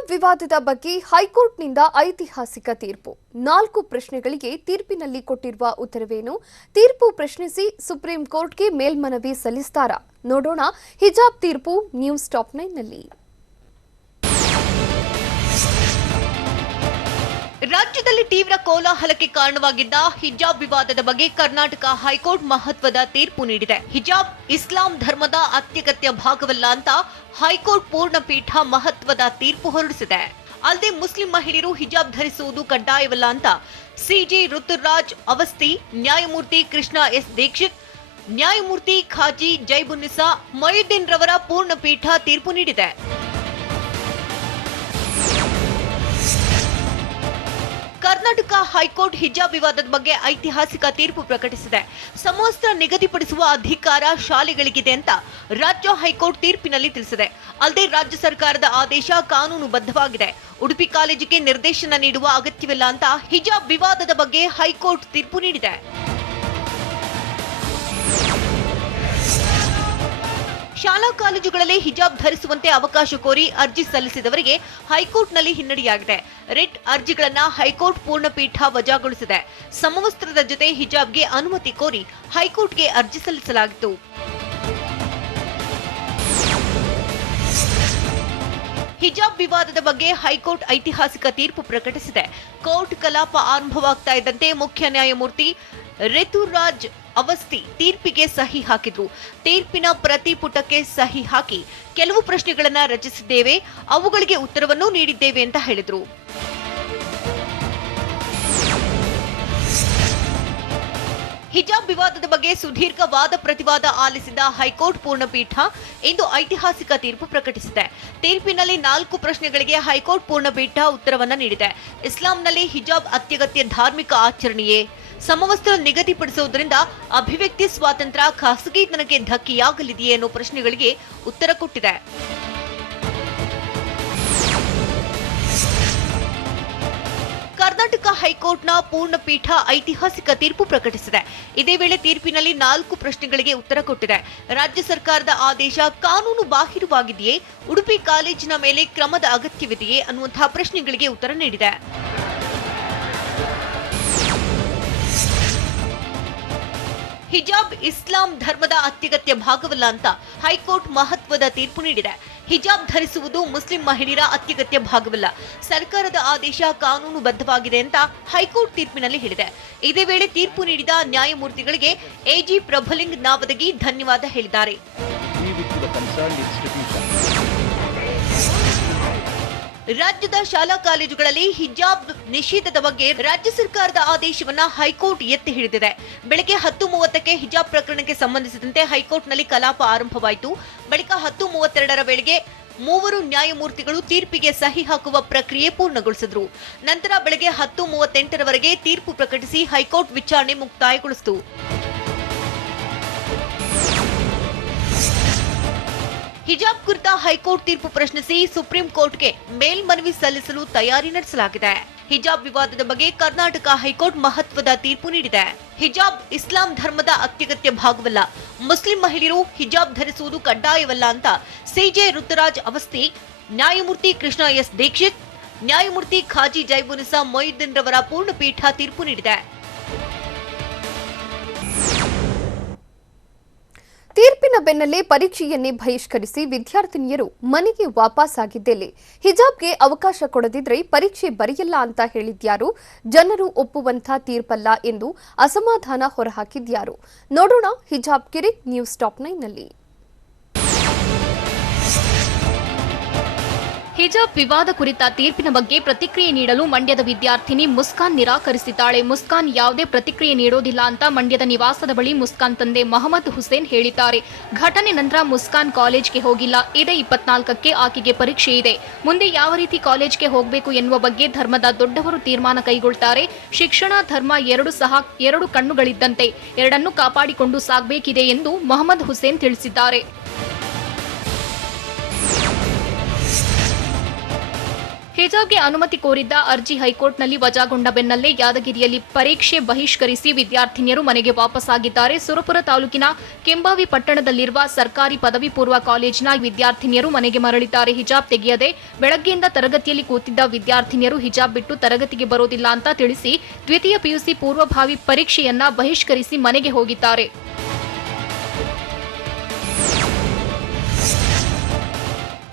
ಹಿಜಾಬ್ ವಿವಾದದ ಬಗ್ಗೆ ಹೈಕೋರ್ಟ್ನಿಂದ ಐತಿಹಾಸಿಕ ತೀರ್ಪು 4 ಪ್ರಶ್ನೆಗಳಿಗೆ ತೀರ್ಪಿನಲ್ಲಿ ಕೊಟ್ಟಿರುವ ಉತ್ತರವೇನು? ತೀರ್ಪು ಪ್ರಶ್ನಿಸಿ ಸುಪ್ರೀಂ ಕೋರ್ಟ್ಗೆ ಮೇಲ್ಮನವಿ ಸಲ್ಲಿಸುತ್ತಾರಾ? ನೋಡೋಣ ಹಿಜಾಬ್ ತೀರ್ಪು ನ್ಯೂಸ್ ಟಾಪ್ 9 ನಲ್ಲಿ. ರಾಜ್ಯದಲ್ಲಿ ತೀವ್ರ ಕೋಲಾಹಲಕ್ಕೆ ಕಾರಣವಾಗಿದ್ದ ಹಿಜಾಬ್ ವಿವಾದದ ಬಗ್ಗೆ ಕರ್ನಾಟಕ ಹೈಕೋರ್ಟ್ ಮಹತ್ವದ ತೀರ್ಪು ನೀಡಿದೆ. ಹಿಜಾಬ್ ಇಸ್ಲಾಂ ಧರ್ಮದ ಅತ್ಯಗತ್ಯ ಭಾಗವಲ್ಲ ಅಂತ ಹೈಕೋರ್ಟ್ ಪೂರ್ಣ ಪೀಠ ಮಹತ್ವದ ತೀರ್ಪು ಹೊರಡಿಸಿದೆ. ಅಲ್ಲದೆ ಮುಸ್ಲಿಂ ಮಹಿಳೆಯರು ಹಿಜಾಬ್ ಧರಿಸುವುದು ಕಡ್ಡಾಯವಲ್ಲ ಅಂತ ಸಿಜೆ ಋತುರಾಜ್ ಅವಸ್ಥಿ, ನ್ಯಾಯಮೂರ್ತಿ ಕೃಷ್ಣ ಎಸ್ ದೀಕ್ಷಿತ್, ನ್ಯಾಯಮೂರ್ತಿ ಖಾಜಿ ಜೈಬುನ್ನಿಸಾ ಮೊಯುದ್ದೀನ್ ರವರ ಪೂರ್ಣ ಪೀಠ ತೀರ್ಪು ನೀಡಿದೆ. ಕರ್ನಾಟಕ ಹೈಕೋರ್ಟ್ ಹಿಜಾಬ್ ವಿವಾದದ ಬಗ್ಗೆ ಐತಿಹಾಸಿಕ ತೀರ್ಪು ಪ್ರಕಟಿಸಿದೆ. ಸಮವಸ್ತ್ರ ನಿಗದಿಪಡಿಸುವ ಅಧಿಕಾರ ಶಾಲೆಗಳಿಗಿದೆ ಅಂತ ರಾಜ್ಯ ಹೈಕೋರ್ಟ್ ತೀರ್ಪಿನಲ್ಲಿ ತಿಳಿಸಿದೆ. ಅಲ್ಲದೆ ರಾಜ್ಯ ಸರ್ಕಾರದ ಆದೇಶ ಕಾನೂನುಬದ್ಧವಾಗಿದೆ. ಉಡುಪಿ ಕಾಲೇಜಿಗೆ ನಿರ್ದೇಶನ ನೀಡುವ ಅಗತ್ಯವಿಲ್ಲ ಅಂತ ಹಿಜಾಬ್ ವಿವಾದದ ಬಗ್ಗೆ ಹೈಕೋರ್ಟ್ ತೀರ್ಪು ನೀಡಿದೆ. ಶಾಲಾ ಕಾಲೇಜುಗಳಲ್ಲಿ ಹಿಜಾಬ್ ಧರಿಸುವಂತೆ ಅವಕಾಶ ಕೋರಿ ಅರ್ಜಿ ಸಲ್ಲಿಸಿದವರಿಗೆ ಹೈಕೋರ್ಟ್ನಲ್ಲಿ ಹಿನ್ನಡೆಯಾಗಿದೆ. ರಿಟ್ ಅರ್ಜಿಗಳನ್ನು ಹೈಕೋರ್ಟ್ ಪೂರ್ಣಪೀಠ ವಜಾಗೊಳಿಸಿದೆ. ಸಮವಸ್ತ್ರದ ಜೊತೆ ಹಿಜಾಬ್ಗೆ ಅನುಮತಿ ಕೋರಿ ಹೈಕೋರ್ಟ್ಗೆ ಅರ್ಜಿ ಸಲ್ಲಿಸಲಾಗಿತ್ತು. ಹಿಜಾಬ್ ವಿವಾದದ ಬಗ್ಗೆ ಹೈಕೋರ್ಟ್ ಐತಿಹಾಸಿಕ ತೀರ್ಪು ಪ್ರಕಟಿಸಿದೆ. ಕೋರ್ಟ್ ಕಲಾಪ ಆರಂಭವಾಗ್ತಾ ಇದ್ದಂತೆ ಮುಖ್ಯ ನ್ಯಾಯಮೂರ್ತಿ ಋತುರಾಜ್ ಅವಸ್ಥಿ ತೀರ್ಪಿಗೆ ಸಹಿ ಹಾಕಿದ್ರು. ತೀರ್ಪಿನ ಪ್ರತಿ ಪುಟಕ್ಕೆ ಸಹಿ ಹಾಕಿ ಕೆಲವು ಪ್ರಶ್ನೆಗಳನ್ನ ರಚಿಸಿದ್ದೇವೆ, ಅವುಗಳಿಗೆ ಉತ್ತರವನ್ನೂ ನೀಡಿದ್ದೇವೆ ಅಂತ ಹೇಳಿದ್ರು. ಹಿಜಾಬ್ ವಿವಾದದ ಬಗ್ಗೆ ಸುದೀರ್ಘ ವಾದ ಪ್ರತಿವಾದ ಆಲಿಸಿದ ಹೈಕೋರ್ಟ್ ಪೂರ್ಣಪೀಠ ಇಂದು ಐತಿಹಾಸಿಕ ತೀರ್ಪು ಪ್ರಕಟಿಸಿದೆ. ತೀರ್ಪಿನಲ್ಲಿ 4 ಪ್ರಶ್ನೆಗಳಿಗೆ ಹೈಕೋರ್ಟ್ ಪೂರ್ಣಪೀಠ ಉತ್ತರವನ್ನ ನೀಡಿದೆ. ಇಸ್ಲಾಂನಲ್ಲಿ ಹಿಜಾಬ್ ಅತ್ಯಗತ್ಯ ಧಾರ್ಮಿಕ ಆಚರಣೆಯೇ? ಸಮವಸ್ತ್ರ ನಿಗದಿಪಡಿಸುವುದರಿಂದ ಅಭಿವ್ಯಕ್ತಿ ಸ್ವಾತಂತ್ರ್ಯ, ಖಾಸಗಿತನಕ್ಕೆ ಧಕ್ಕೆಯಾಗಲಿದೆಯೇ ಅನ್ನೋ ಪ್ರಶ್ನೆಗಳಿಗೆ ಉತ್ತರ ಕೊಟ್ಟಿದೆ. ಕರ್ನಾಟಕ ಹೈಕೋರ್ಟ್ನ ಪೂರ್ಣಪೀಠ ಐತಿಹಾಸಿಕ ತೀರ್ಪು ಪ್ರಕಟಿಸಿದೆ. ಇದೇ ವೇಳೆ ತೀರ್ಪಿನಲ್ಲಿ 4 ಪ್ರಶ್ನೆಗಳಿಗೆ ಉತ್ತರ ಕೊಟ್ಟಿದೆ. ರಾಜ್ಯ ಸರ್ಕಾರದ ಆದೇಶ ಕಾನೂನು ಬಾಹಿರವಾಗಿದೆಯೇ? ಉಡುಪಿ ಕಾಲೇಜಿನ ಮೇಲೆ ಕ್ರಮದ ಅಗತ್ಯವಿದೆಯೇ ಅನ್ನುವಂತಹ ಪ್ರಶ್ನೆಗಳಿಗೆ ಉತ್ತರ ನೀಡಿದೆ. ಹಿಜಾಬ್ ಇಸ್ಲಾಂ ಧರ್ಮದ ಅತ್ಯಗತ್ಯ ಭಾಗವಲ್ಲ ಅಂತ ಹೈಕೋರ್ಟ್ ಮಹತ್ವದ ತೀರ್ಪು ನೀಡಿದೆ. ಹಿಜಾಬ್ ಧರಿಸುವುದು ಮುಸ್ಲಿಂ ಮಹಿಳೆಯರ ಅತ್ಯಗತ್ಯ ಭಾಗವಲ್ಲ, ಸರ್ಕಾರದ ಆದೇಶ ಕಾನೂನುಬದ್ಧವಾಗಿದೆ ಅಂತ ಹೈಕೋರ್ಟ್ ತೀರ್ಪಿನಲ್ಲಿ ಹೇಳಿದೆ. ಇದೇ ವೇಳೆ ತೀರ್ಪು ನೀಡಿದ ನ್ಯಾಯಮೂರ್ತಿಗಳಿಗೆ ಎಜಿ ಪ್ರಭುಲಿಂಗ್ ನಾವದಗಿ ಧನ್ಯವಾದ ಹೇಳಿದ್ದಾರೆ. ರಾಜ್ಯದ ಶಾಲಾ ಕಾಲೇಜುಗಳಲ್ಲಿ ಹಿಜಾಬ್ ನಿಷೇಧದ ಬಗ್ಗೆ ರಾಜ್ಯ ಸರ್ಕಾರದ ಆದೇಶವನ್ನ ಹೈಕೋರ್ಟ್ ಎತ್ತಿ ಹಿಡಿದಿದೆ. ಬೆಳಗ್ಗೆ 10:30ಕ್ಕೆ ಹಿಜಾಬ್ ಪ್ರಕರಣಕ್ಕೆ ಸಂಬಂಧಿಸಿದಂತೆ ಹೈಕೋರ್ಟ್ನಲ್ಲಿ ಕಲಾಪ ಆರಂಭವಾಯಿತು. ಬಳಿಕ 10:32ರ ವೇಳೆಗೆ 3 ನ್ಯಾಯಮೂರ್ತಿಗಳು ತೀರ್ಪಿಗೆ ಸಹಿ ಹಾಕುವ ಪ್ರಕ್ರಿಯೆ ಪೂರ್ಣಗೊಳಿಸಿದ್ರು. ನಂತರ ಬೆಳಗ್ಗೆ 10:38ರವರೆಗೆ ತೀರ್ಪು ಪ್ರಕಟಿಸಿ ಹೈಕೋರ್ಟ್ ವಿಚಾರಣೆ ಮುಕ್ತಾಯಗೊಳಿಸಿತು. ಹಿಜಾಬ್ ಕುರಿತ ಹೈಕೋರ್ಟ್ ತೀರ್ಪು ಪ್ರಶ್ನಿಸಿ ಸುಪ್ರೀಂ ಕೋರ್ಟ್ಗೆ ಮೇಲ್ಮನವಿ ಸಲ್ಲಿಸಲು ತಯಾರಿ ನಡೆಸಲಾಗಿದೆ. ಹಿಜಾಬ್ ವಿವಾದದ ಬಗ್ಗೆ ಕರ್ನಾಟಕ ಹೈಕೋರ್ಟ್ ಮಹತ್ವದ ತೀರ್ಪು ನೀಡಿದೆ. ಹಿಜಾಬ್ ಇಸ್ಲಾಂ ಧರ್ಮದ ಅತ್ಯಗತ್ಯ ಭಾಗವಲ್ಲ, ಮುಸ್ಲಿಂ ಮಹಿಳೆಯರು ಹಿಜಾಬ್ ಧರಿಸುವುದು ಕಡ್ಡಾಯವಲ್ಲ ಅಂತ ಸಿಜೆ ಋತುರಾಜ್ ಅವಸ್ಥಿ, ನ್ಯಾಯಮೂರ್ತಿ ಕೃಷ್ಣ ಎಸ್ ದೀಕ್ಷಿತ್, ನ್ಯಾಯಮೂರ್ತಿ ಖಾಜಿ ಜೈಬುನ್ನಿಸಾ ಮೊಯುದ್ದೀನ್ ರವರ ಪೂರ್ಣಪೀಠ ತೀರ್ಪು ನೀಡಿದೆ. ತೀರ್ಪಿನ ಬೆನ್ನಲ್ಲೇ ಪರೀಕ್ಷೆಯನ್ನೇ ಬಹಿಷ್ಕರಿಸಿ ವಿದ್ಯಾರ್ಥಿನಿಯರು ಮನೆಗೆ ವಾಪಸ್ಸಾಗಿದ್ದೆಲ್ಲಿ? ಹಿಜಾಬ್ಗೆ ಅವಕಾಶ ಕೊಡದಿದ್ರೆ ಪರೀಕ್ಷೆ ಬರೆಯಲ್ಲ ಅಂತ ಹೇಳಿದ್ಯಾರು? ಜನರು ಒಪ್ಪುವಂಥ ತೀರ್ಪಲ್ಲ ಎಂದು ಅಸಮಾಧಾನ ಹೊರಹಾಕಿದ್ಯಾರು? ನೋಡೋಣ ಹಿಜಾಬ್ ಕಿರಿಕ್ ನ್ಯೂಸ್ ಟಾಪ್ 9 ನಲ್ಲಿ. ಹಿಜಾಬ್ ವಿವಾದ ಕುರಿತ ತೀರ್ಪಿನ ಬಗ್ಗೆ ಪ್ರತಿಕ್ರಿಯೆ ನೀಡಲು ಮಂಡ್ಯದ ವಿದ್ಯಾರ್ಥಿನಿ ಮುಸ್ಕಾನ್ ನಿರಾಕರಿಸಿದ್ದಾಳೆ. ಮುಸ್ಕಾನ್ ಯಾವುದೇ ಪ್ರತಿಕ್ರಿಯೆ ನೀಡೋದಿಲ್ಲ ಅಂತ ಮಂಡ್ಯದ ನಿವಾಸದ ಬಳಿ ಮುಸ್ಕಾನ್ ತಂದೆ ಮೊಹಮ್ಮದ್ ಹುಸೇನ್ ಹೇಳಿದ್ದಾರೆ. ಘಟನೆ ನಂತರ ಮುಸ್ಕಾನ್ ಕಾಲೇಜ್ಗೆ ಹೋಗಿಲ್ಲ. ಇದೇ 24ಕ್ಕೆ ಆಕೆಗೆ ಪರೀಕ್ಷೆ ಇದೆ. ಮುಂದೆ ಯಾವ ರೀತಿ ಕಾಲೇಜ್ಗೆ ಹೋಗಬೇಕು ಎನ್ನುವ ಬಗ್ಗೆ ಧರ್ಮದ ದೊಡ್ಡವರು ತೀರ್ಮಾನ ಕೈಗೊಳ್ತಾರೆ. ಶಿಕ್ಷಣ, ಧರ್ಮ ಎರಡು ಕಣ್ಣುಗಳಿದ್ದಂತೆ, ಎರಡನ್ನೂ ಕಾಪಾಡಿಕೊಂಡು ಸಾಗಬೇಕಿದೆ ಎಂದು ಮೊಹಮ್ಮದ್ ಹುಸೇನ್ ತಿಳಿಸಿದ್ದಾರೆ. ಹಿಜಾಬ್ಗೆ ಅನುಮತಿ ಕೋರಿದ್ದ ಅರ್ಜಿ ಹೈಕೋರ್ಟ್ನಲ್ಲಿ ವಜಾಗೊಂಡ ಬೆನ್ನಲ್ಲೇ ಯಾದಗಿರಿಯಲ್ಲಿ ಪರೀಕ್ಷೆ ಬಹಿಷ್ಕರಿಸಿ ವಿದ್ಯಾರ್ಥಿನಿಯರು ಮನೆಗೆ ವಾಪಸ್ಸಾಗಿದ್ದಾರೆ. ಸುರಪುರ ತಾಲೂಕಿನ ಕೆಂಬಾವಿ ಪಟ್ಟಣದಲ್ಲಿರುವ ಸರ್ಕಾರಿ ಪದವಿ ಪೂರ್ವ ಕಾಲೇಜಿನ ವಿದ್ಯಾರ್ಥಿನಿಯರು ಮನೆಗೆ ಮರಳಿದ್ದಾರೆ. ಹಿಜಾಬ್ ತೆಗೆಯದೆ ಬೆಳಗ್ಗೆಯಿಂದ ತರಗತಿಯಲ್ಲಿ ಕೂತಿದ್ದ ವಿದ್ಯಾರ್ಥಿನಿಯರು ಹಿಜಾಬ್ ಬಿಟ್ಟು ತರಗತಿಗೆ ಬರೋದಿಲ್ಲ ಅಂತ ತಿಳಿಸಿ ದ್ವಿತೀಯ ಪಿಯುಸಿ ಪೂರ್ವಭಾವಿ ಪರೀಕ್ಷೆಯನ್ನ ಬಹಿಷ್ಕರಿಸಿ ಮನೆಗೆ ಹೋಗಿದ್ದಾರೆ.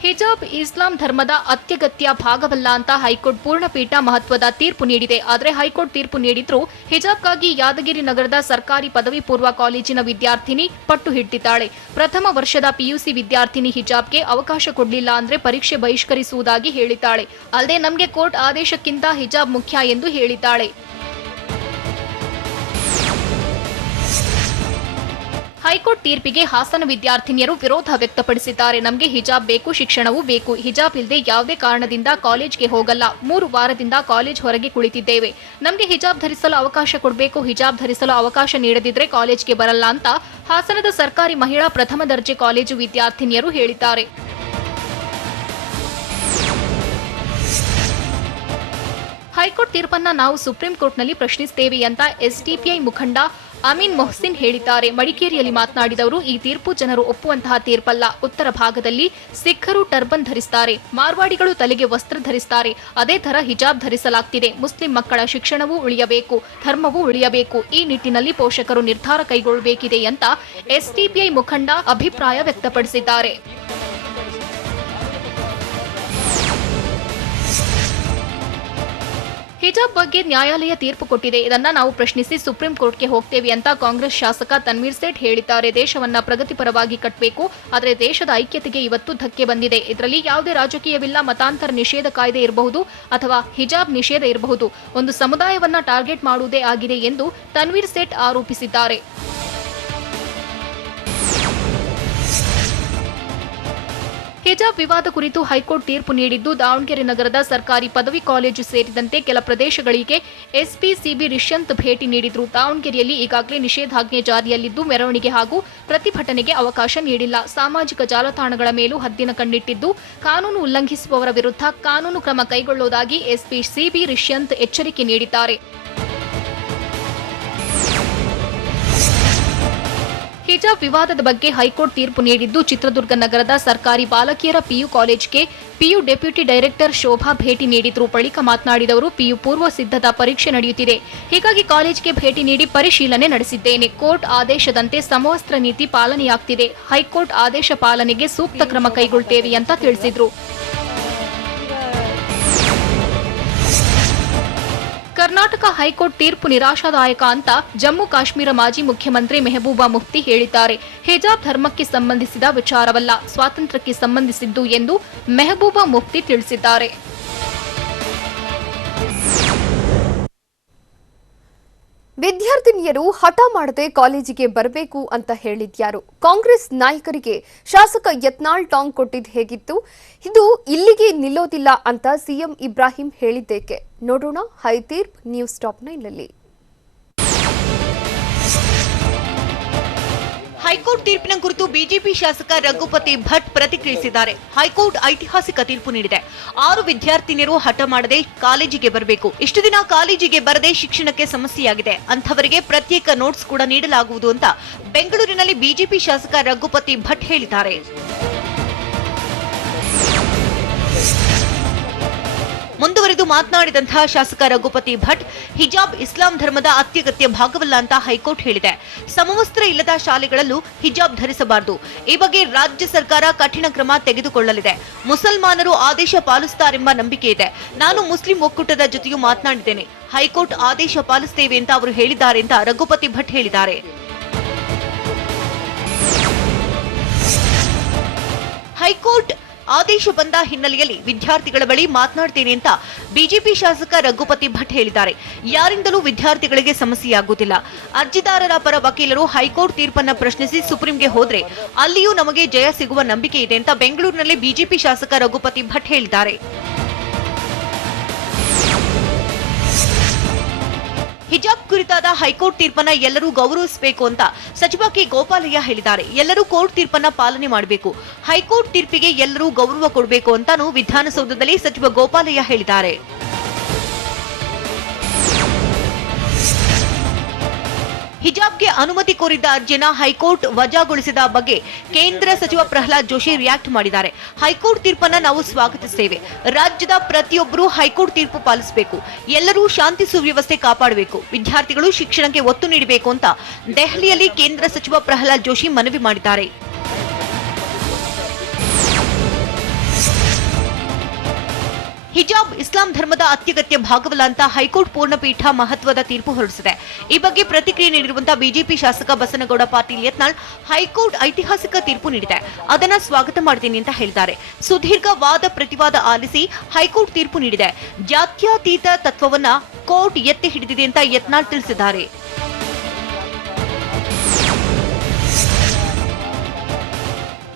ಹಿಜಾಬ್ ಇಸ್ಲಾಂ ಧರ್ಮದ ಅತ್ಯಗತ್ಯ ಭಾಗವಲ್ಲ ಅಂತ ಹೈಕೋರ್ಟ್ ಪೂರ್ಣಪೀಠ ಮಹತ್ವದ ತೀರ್ಪು ನೀಡಿದೆ. ಆದರೆ ಹೈಕೋರ್ಟ್ ತೀರ್ಪು ನೀಡಿದ್ರೂ ಹಿಜಾಬ್ಗಾಗಿ ಯಾದಗಿರಿ ನಗರದ ಸರ್ಕಾರಿ ಪದವಿ ಪೂರ್ವ ಕಾಲೇಜಿನ ವಿದ್ಯಾರ್ಥಿನಿ ಪಟ್ಟು ಹಿಡಿದಿದ್ದಾಳೆ. ಪ್ರಥಮ ವರ್ಷದ ಪಿಯುಸಿ ವಿದ್ಯಾರ್ಥಿನಿ ಹಿಜಾಬ್ಗೆ ಅವಕಾಶ ಕೊಡಲಿಲ್ಲ ಅಂದ್ರೆ ಪರೀಕ್ಷೆ ಬಹಿಷ್ಕರಿಸುವುದಾಗಿ ಹೇಳಿದ್ದಾಳೆ. ಅಲ್ಲದೆ ನಮಗೆ ಕೋರ್ಟ್ ಆದೇಶಕ್ಕಿಂತ ಹಿಜಾಬ್ ಮುಖ್ಯ ಎಂದು ಹೇಳಿದ್ದಾಳೆ. ಹೈಕೋರ್ಟ್ ತೀರ್ಪಿಗೆ ಹಾಸನ ವಿದ್ಯಾರ್ಥಿನಿಯರು ವಿರೋಧ ವ್ಯಕ್ತಪಡಿಸಿದ್ದಾರೆ. ನಮಗೆ ಹಿಜಾಬ್ ಬೇಕು, ಶಿಕ್ಷಣವೂ ಬೇಕು. ಹಿಜಾಬ್ ಇಲ್ಲದೆ ಯಾವುದೇ ಕಾರಣದಿಂದ ಕಾಲೇಜ್ಗೆ ಹೋಗಲ್ಲ. 3 ವಾರದಿಂದ ಕಾಲೇಜ್ ಹೊರಗೆ ಕುಳಿತಿದ್ದೇವೆ. ನಮಗೆ ಹಿಜಾಬ್ ಧರಿಸಲು ಅವಕಾಶ ಕೊಡಬೇಕು. ಹಿಜಾಬ್ ಧರಿಸಲು ಅವಕಾಶ ನೀಡದಿದ್ರೆ ಕಾಲೇಜ್ಗೆ ಬರಲ್ಲ ಅಂತ ಹಾಸನದ ಸರ್ಕಾರಿ ಮಹಿಳಾ ಪ್ರಥಮ ದರ್ಜೆ ಕಾಲೇಜು ವಿದ್ಯಾರ್ಥಿನಿಯರು ಹೇಳಿದ್ದಾರೆ. ಹೈಕೋರ್ಟ್ ತೀರ್ಪನ್ನ ನಾವು ಸುಪ್ರೀಂ ಕೋರ್ಟ್ನಲ್ಲಿ ಪ್ರಶ್ನಿಸುತ್ತೇವೆ ಅಂತ ಎಸ್ಡಿಪಿಐ ಮುಖಂಡ ಅಮೀನ್ ಮೊಹಸಿನ್ ಹೇಳಿದ್ದಾರೆ. ಮಡಿಕೇರಿಯಲ್ಲಿ ಮಾತನಾಡಿದವರು, ಈ ತೀರ್ಪು ಜನರು ಒಪ್ಪುವಂತಹ ತೀರ್ಪಲ್ಲ. ಉತ್ತರ ಭಾಗದಲ್ಲಿ ಸಿಖ್ಖರು ಟರ್ಬನ್ ಧರಿಸುತ್ತಾರೆ, ಮಾರ್ವಾಡಿಗಳು ತಲೆಗೆ ವಸ್ತ್ರ ಧರಿಸುತ್ತಾರೆ. ಅದೇ ತರ ಹಿಜಾಬ್ ಧರಿಸಲಾಗ್ತಿದೆ. ಮುಸ್ಲಿಂ ಮಕ್ಕಳ ಶಿಕ್ಷಣವೂ ಉಳಿಯಬೇಕು, ಧರ್ಮವೂ ಉಳಿಯಬೇಕು. ಈ ನಿಟ್ಟಿನಲ್ಲಿ ಪೋಷಕರು ನಿರ್ಧಾರ ಕೈಗೊಳ್ಳಬೇಕಿದೆ ಅಂತ ಎಸ್ಡಿಪಿಐ ಮುಖಂಡ ಅಭಿಪ್ರಾಯ ವ್ಯಕ್ತಪಡಿಸಿದ್ದಾರೆ. ಹಿಜಾಬ್ ಬಗ್ಗೆ ನ್ಯಾಯಾಲಯ ತೀರ್ಪು ಕೊಟ್ಟಿದೆ. ಇದನ್ನ ನಾವು ಪ್ರಶ್ನಿಸಿ ಸುಪ್ರೀಂ ಕೋರ್ಟ್ಗೆ ಹೋಗ್ತೇವೆ ಅಂತ ಕಾಂಗ್ರೆಸ್ ಶಾಸಕ ತನ್ವೀರ್ ಸೇಠ್ ಹೇಳಿದ್ದಾರೆ. ದೇಶವನ್ನ ಪ್ರಗತಿಪರವಾಗಿ ಕಟ್ಟಬೇಕು, ಆದರೆ ದೇಶದ ಐಕ್ಯತೆಗೆ ಇವತ್ತು ಧಕ್ಕೆ ಬಂದಿದೆ. ಇದರಲ್ಲಿ ಯಾವುದೇ ರಾಜಕೀಯವಿಲ್ಲ. ಮತಾಂತರ ನಿಷೇಧ ಕಾಯ್ದೆ ಇರಬಹುದು ಅಥವಾ ಹಿಜಾಬ್ ನಿಷೇಧ ಇರಬಹುದು. ಒಂದು ಸಮುದಾಯವನ್ನ ಟಾರ್ಗೆಟ್ ಮಾಡುವುದೇ ಆಗಿದೆ ಎಂದು ತನ್ವೀರ್ ಸೇಠ್ ಆರೋಪಿಸಿದ್ದಾರೆ. ಹಿಜಾಬ್ ವಿವಾದ ಕುರಿತು ಹೈಕೋರ್ಟ್ ತೀರ್ಪು ನೀಡಿದ್ದು, ದಾವಣಗೆರೆ ನಗರದ ಸರ್ಕಾರಿ ಪದವಿ ಕಾಲೇಜು ಸೇರಿದಂತೆ ಕೆಲ ಪ್ರದೇಶಗಳಿಗೆ ಎಸ್ಪಿ ಸಿಬಿ ರಿಷ್ಯಂತ್ ಭೇಟಿ ನೀಡಿದ್ರು. ದಾವಣಗೆರೆಯಲ್ಲಿ ಈಗಾಗಲೇ ನಿಷೇಧಾಜ್ಞೆ ಜಾರಿಯಲ್ಲಿದ್ದು ಮೆರವಣಿಗೆ ಹಾಗೂ ಪ್ರತಿಭಟನೆಗೆ ಅವಕಾಶ ನೀಡಿಲ್ಲ. ಸಾಮಾಜಿಕ ಜಾಲತಾಣಗಳ ಮೇಲೂ ಹದ್ದಿನ ಕಣ್ಣಿಟ್ಟಿದ್ದು, ಕಾನೂನು ಉಲ್ಲಂಘಿಸುವವರ ವಿರುದ್ಧ ಕಾನೂನು ಕ್ರಮ ಕೈಗೊಳ್ಳುವುದಾಗಿ ಎಸ್ಪಿ ಸಿಬಿ ರಿಷ್ಯಂತ್ ಎಚ್ಚರಿಕೆ ನೀಡಿದ್ದಾರೆ. ಹಿಜಾಬ್ ವಿವಾದದ ಬಗ್ಗೆ ಹೈಕೋರ್ಟ್ ತೀರ್ಪು ನೀಡಿದ್ದು, ಚಿತ್ರದುರ್ಗ ನಗರದ ಸರ್ಕಾರಿ ಬಾಲಕಿಯರ ಪಿಯು ಕಾಲೇಜ್ಗೆ ಪಿಯು ಡೆಪ್ಯೂಟಿ ಡೈರೆಕ್ಟರ್ ಶೋಭಾ ಭೇಟಿ ನೀಡಿದ್ರು. ಬಳಿಕ ಮಾತನಾಡಿದವರು, ಪಿಯು ಪೂರ್ವ ಸಿದ್ಧತಾ ಪರೀಕ್ಷೆ ನಡೆಯುತ್ತಿದೆ. ಹೀಗಾಗಿ ಕಾಲೇಜ್ಗೆ ಭೇಟಿ ನೀಡಿ ಪರಿಶೀಲನೆ ನಡೆಸಿದ್ದೇನೆ. ಕೋರ್ಟ್ ಆದೇಶದಂತೆ ಸಮವಸ್ತ್ರ ನೀತಿ ಪಾಲನೆಯಾಗ್ತಿದೆ. ಹೈಕೋರ್ಟ್ ಆದೇಶ ಪಾಲನೆಗೆ ಸೂಕ್ತ ಕ್ರಮ ಕೈಗೊಳ್ಳುತ್ತೇವೆ ಅಂತ ತಿಳಿಸಿದ್ರು. ಕರ್ನಾಟಕ ಹೈಕೋರ್ಟ್ ತೀರ್ಪು ನಿರಾಶಾದಾಯಕ ಅಂತ ಜಮ್ಮು ಕಾಶ್ಮೀರ ಮಾಜಿ ಮುಖ್ಯಮಂತ್ರಿ ಮೆಹಬೂಬಾ ಮುಫ್ತಿ ಹೇಳಿದ್ದಾರೆ. ಹಿಜಾಬ್ ಧರ್ಮಕ್ಕೆ ಸಂಬಂಧಿಸಿದ ವಿಚಾರವಲ್ಲ, ಸ್ವಾತಂತ್ರ್ಯಕ್ಕೆ ಸಂಬಂಧಿಸಿದ್ದು ಎಂದು ಮೆಹಬೂಬಾ ಮುಫ್ತಿ ತಿಳಿಸಿದ್ದಾರೆ. ವಿದ್ಯಾರ್ಥಿನಿಯರು ಹಠ ಮಾಡದೆ ಕಾಲೇಜಿಗೆ ಬರಬೇಕು ಅಂತ ಹೇಳಿದ್ಯಾರು? ಕಾಂಗ್ರೆಸ್ ನಾಯಕರಿಗೆ ಶಾಸಕ ಯತ್ನಾಳ್ ಟಾಂಗ್ ಕೊಟ್ಟಿದ್ದು ಹೇಗಿತ್ತು? ಇದು ಇಲ್ಲಿಗೆ ನಿಲ್ಲೋದಿಲ್ಲ ಅಂತ ಸಿಎಂ ಇಬ್ರಾಹಿಂ ಹೇಳಿದ್ದೇಕೆ? ನೋಡೋಣ ಹೈ ತೀರ್ಪ್ ನ್ಯೂಸ್ ಟಾಪ್ 9ನಲ್ಲಿ. ಹೈಕೋರ್ಟ್ ತೀರ್ಪಿನ ಕುರಿತು ಬಿಜೆಪಿ ಶಾಸಕ ರಘುಪತಿ ಭಟ್ ಪ್ರತಿಕ್ರಿಯಿಸಿದ್ದಾರೆ. ಹೈಕೋರ್ಟ್ ಐತಿಹಾಸಿಕ ತೀರ್ಪು ನೀಡಿದೆ. 6 ವಿದ್ಯಾರ್ಥಿನಿಯರು ಹಠ ಮಾಡದೆ ಕಾಲೇಜಿಗೆ ಬರಬೇಕು. ಇಷ್ಟು ದಿನ ಕಾಲೇಜಿಗೆ ಬರದೆ ಶಿಕ್ಷಣಕ್ಕೆ ಸಮಸ್ಯೆಯಾಗಿದೆ. ಅಂಥವರಿಗೆ ಪ್ರತ್ಯೇಕ ನೋಟ್ಸ್ ಕೂಡ ನೀಡಲಾಗುವುದು ಅಂತ ಬೆಂಗಳೂರಿನಲ್ಲಿ ಬಿಜೆಪಿ ಶಾಸಕ ರಘುಪತಿ ಭಟ್ ಹೇಳಿದ್ದಾರೆ. ಮುಂದುವರೆದು ಮಾತನಾಡಿದಂತಹ ಶಾಸಕ ರಘುಪತಿ ಭಟ್, ಹಿಜಾಬ್ ಇಸ್ಲಾಂ ಧರ್ಮದ ಅತ್ಯಗತ್ಯ ಭಾಗವಲ್ಲ ಅಂತ ಹೈಕೋರ್ಟ್ ಹೇಳಿದೆ. ಸಮವಸ್ತ್ರ ಇಲ್ಲದ ಶಾಲೆಗಳಲ್ಲೂ ಹಿಜಾಬ್ ಧರಿಸಬಾರದು. ಈ ಬಗ್ಗೆ ರಾಜ್ಯ ಸರ್ಕಾರ ಕಠಿಣ ಕ್ರಮ ತೆಗೆದುಕೊಳ್ಳಲಿದೆ. ಮುಸಲ್ಮಾನರು ಆದೇಶ ಪಾಲಿಸುತ್ತಾರೆಂಬ ನಂಬಿಕೆ ಇದೆ. ನಾನು ಮುಸ್ಲಿಂ ಒಕ್ಕೂಟದ ಜೊತೆಯೂ ಮಾತನಾಡಿದ್ದೇನೆ. ಹೈಕೋರ್ಟ್ ಆದೇಶ ಪಾಲಿಸುತ್ತೇವೆ ಅಂತ ಅವರು ಹೇಳಿದ್ದಾರೆ ಅಂತ ರಘುಪತಿ ಭಟ್ ಹೇಳಿದ್ದಾರೆ. ಹೈಕೋರ್ಟ್ ಆದೇಶ ಬಂದ ಹಿನ್ನೆಲೆಯಲ್ಲಿ ವಿದ್ಯಾರ್ಥಿಗಳ ಬಳಿ ಮಾತನಾಡ್ತೇನೆ ಅಂತ ಬಿಜೆಪಿ ಶಾಸಕ ರಘುಪತಿ ಭಟ್ ಹೇಳಿದ್ದಾರೆ. ಯಾರಿಂದಲೂ ವಿದ್ಯಾರ್ಥಿಗಳಿಗೆ ಸಮಸ್ಯೆಯಾಗುತ್ತಿಲ್ಲ. ಅರ್ಜಿದಾರರ ಪರ ವಕೀಲರು ಹೈಕೋರ್ಟ್ ತೀರ್ಪನ್ನ ಪ್ರಶ್ನಿಸಿ ಸುಪ್ರೀಂಗೆ ಹೋದ್ರೆ ಅಲ್ಲಿಯೂ ನಮಗೆ ಜಯ ಸಿಗುವ ನಂಬಿಕೆ ಇದೆ ಅಂತ ಬೆಂಗಳೂರಿನಲ್ಲಿ ಬಿಜೆಪಿ ಶಾಸಕ ರಘುಪತಿ ಭಟ್ ಹೇಳಿದ್ದಾರೆ. ಹಿಜಾಬ್ ಕುರಿತಾದ ಹೈಕೋರ್ಟ್ ತೀರ್ಪನ್ನ ಎಲ್ಲರೂ ಗೌರವಿಸಬೇಕು ಅಂತ ಸಚಿವ ಕೆ ಗೋಪಾಲಯ್ಯ ಹೇಳಿದ್ದಾರೆ. ಎಲ್ಲರೂ ಕೋರ್ಟ್ ತೀರ್ಪನ್ನ ಪಾಲನೆ ಮಾಡಬೇಕು. ಹೈಕೋರ್ಟ್ ತೀರ್ಪಿಗೆ ಎಲ್ಲರೂ ಗೌರವ ಕೊಡಬೇಕು ಅಂತಾನೂ ವಿಧಾನಸೌಧದಲ್ಲಿ ಸಚಿವ ಗೋಪಾಲಯ್ಯ ಹೇಳಿದ್ದಾರೆ. ಹಿಜಾಬ್ಗೆ ಅನುಮತಿ ಕೋರಿದ್ದ ಅರ್ಜಿಯನ್ನು ಹೈಕೋರ್ಟ್ ವಜಾಗೊಳಿಸಿದ ಬಗ್ಗೆ ಕೇಂದ್ರ ಸಚಿವ ಪ್ರಹ್ಲಾದ್ ಜೋಶಿ ರಿಯಾಕ್ಟ್ ಮಾಡಿದ್ದಾರೆ. ಹೈಕೋರ್ಟ್ ತೀರ್ಪನ್ನು ನಾವು ಸ್ವಾಗತಿಸುತ್ತೇವೆ. ರಾಜ್ಯದ ಪ್ರತಿಯೊಬ್ಬರೂ ಹೈಕೋರ್ಟ್ ತೀರ್ಪು ಪಾಲಿಸಬೇಕು. ಎಲ್ಲರೂ ಶಾಂತಿ ಸುವ್ಯವಸ್ಥೆ ಕಾಪಾಡಬೇಕು. ವಿದ್ಯಾರ್ಥಿಗಳು ಶಿಕ್ಷಣಕ್ಕೆ ಒತ್ತು ನೀಡಬೇಕು ಅಂತ ದೆಹಲಿಯಲ್ಲಿ ಕೇಂದ್ರ ಸಚಿವ ಪ್ರಹ್ಲಾದ್ ಜೋಶಿ ಮನವಿ ಮಾಡಿದ್ದಾರೆ. ಹಿಜಾಬ್ ಇಸ್ಲಾಂ ಧರ್ಮದ ಅತ್ಯಗತ್ಯ ಭಾಗವಲ್ಲ ಅಂತ ಹೈಕೋರ್ಟ್ ಪೂರ್ಣಪೀಠ ಮಹತ್ವದ ತೀರ್ಪು ಹೊರಡಿಸಿದೆ. ಈ ಬಗ್ಗೆ ಪ್ರತಿಕ್ರಿಯೆ ನೀಡಿರುವಂತಹ ಬಿಜೆಪಿ ಶಾಸಕ ಬಸನಗೌಡ ಪಾಟೀಲ್ ಯತ್ನಾಳ್, ಹೈಕೋರ್ಟ್ ಐತಿಹಾಸಿಕ ತೀರ್ಪು ನೀಡಿದೆ, ಅದನ್ನ ಸ್ವಾಗತ ಮಾಡ್ತೀನಿ ಅಂತ ಹೇಳಿದ್ದಾರೆ. ಸುದೀರ್ಘ ವಾದ ಪ್ರತಿವಾದ ಆಲಿಸಿ ಹೈಕೋರ್ಟ್ ತೀರ್ಪು ನೀಡಿದೆ. ಜಾತ್ಯತೀತ ತತ್ವವನ್ನ ಕೋರ್ಟ್ ಎತ್ತಿ ಹಿಡಿದಿದೆ ಅಂತ ಯತ್ನಾಳ್ ತಿಳಿಸಿದ್ದಾರೆ.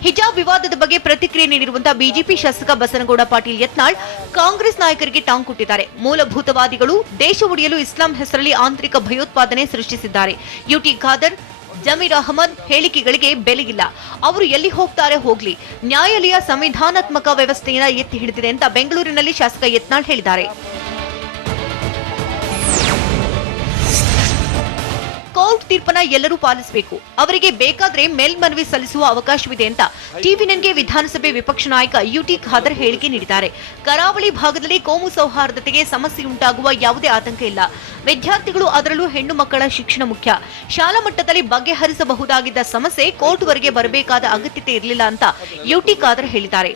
ಹಿಜಾಬ್ ವಿವಾದದ ಬಗ್ಗೆ ಪ್ರತಿಕ್ರಿಯೆ ನೀಡಿರುವಂತಹ ಬಿಜೆಪಿ ಶಾಸಕ ಬಸನಗೌಡ ಪಾಟೀಲ್ ಯತ್ನಾಳ್, ಕಾಂಗ್ರೆಸ್ ನಾಯಕರಿಗೆ ಟಾಂಗ್ ಕೊಟ್ಟಿದ್ದಾರೆ. ಮೂಲಭೂತವಾದಿಗಳು ದೇಶ ಒಡೆಯಲು ಇಸ್ಲಾಂ ಹೆಸರಲ್ಲಿ ಆಂತರಿಕ ಭಯೋತ್ಪಾದನೆ ಸೃಷ್ಟಿಸಿದ್ದಾರೆ. ಯುಟಿ ಖಾದರ್, ಜಮೀರ್ ಅಹಮದ್ ಹೇಳಿಕೆಗಳಿಗೆ ಬೆಲೆಗಿಲ್ಲ. ಅವರು ಎಲ್ಲಿ ಹೋಗ್ತಾರೆ ಹೋಗ್ಲಿ. ನ್ಯಾಯಾಲಯ ಸಂವಿಧಾನಾತ್ಮಕ ವ್ಯವಸ್ಥೆಯನ್ನು ಎತ್ತಿ ಹಿಡಿದಿದೆ ಅಂತ ಬೆಂಗಳೂರಿನಲ್ಲಿ ಶಾಸಕ ಯತ್ನಾಳ್ ಹೇಳಿದ್ದಾರೆ. ಕೋರ್ಟ್ ತೀರ್ಪನ್ನ ಎಲ್ಲರೂ ಪಾಲಿಸಬೇಕು. ಅವರಿಗೆ ಬೇಕಾದ್ರೆ ಮೇಲ್ಮನವಿ ಸಲ್ಲಿಸುವ ಅವಕಾಶವಿದೆ ಅಂತ ಟಿವಿ9ಗೆ ವಿಧಾನಸಭೆ ವಿಪಕ್ಷ ನಾಯಕ ಯುಟಿ ಖಾದರ್ ಹೇಳಿಕೆ ನೀಡಿದ್ದಾರೆ. ಕರಾವಳಿ ಭಾಗದಲ್ಲಿ ಕೋಮು ಸೌಹಾರ್ದತೆಗೆ ಸಮಸ್ಯೆ ಉಂಟಾಗುವ ಯಾವುದೇ ಆತಂಕ ಇಲ್ಲ. ವಿದ್ಯಾರ್ಥಿಗಳು, ಅದರಲ್ಲೂ ಹೆಣ್ಣು ಮಕ್ಕಳ ಶಿಕ್ಷಣ ಮುಖ್ಯ. ಶಾಲಾ ಮಟ್ಟದಲ್ಲಿ ಬಗೆಹರಿಸಬಹುದಾಗಿದ್ದ ಸಮಸ್ಯೆ ಕೋರ್ಟ್ವರೆಗೆ ಬರಬೇಕಾದ ಅಗತ್ಯತೆ ಇರಲಿಲ್ಲ ಅಂತ ಯುಟಿ ಖಾದರ್ ಹೇಳಿದ್ದಾರೆ.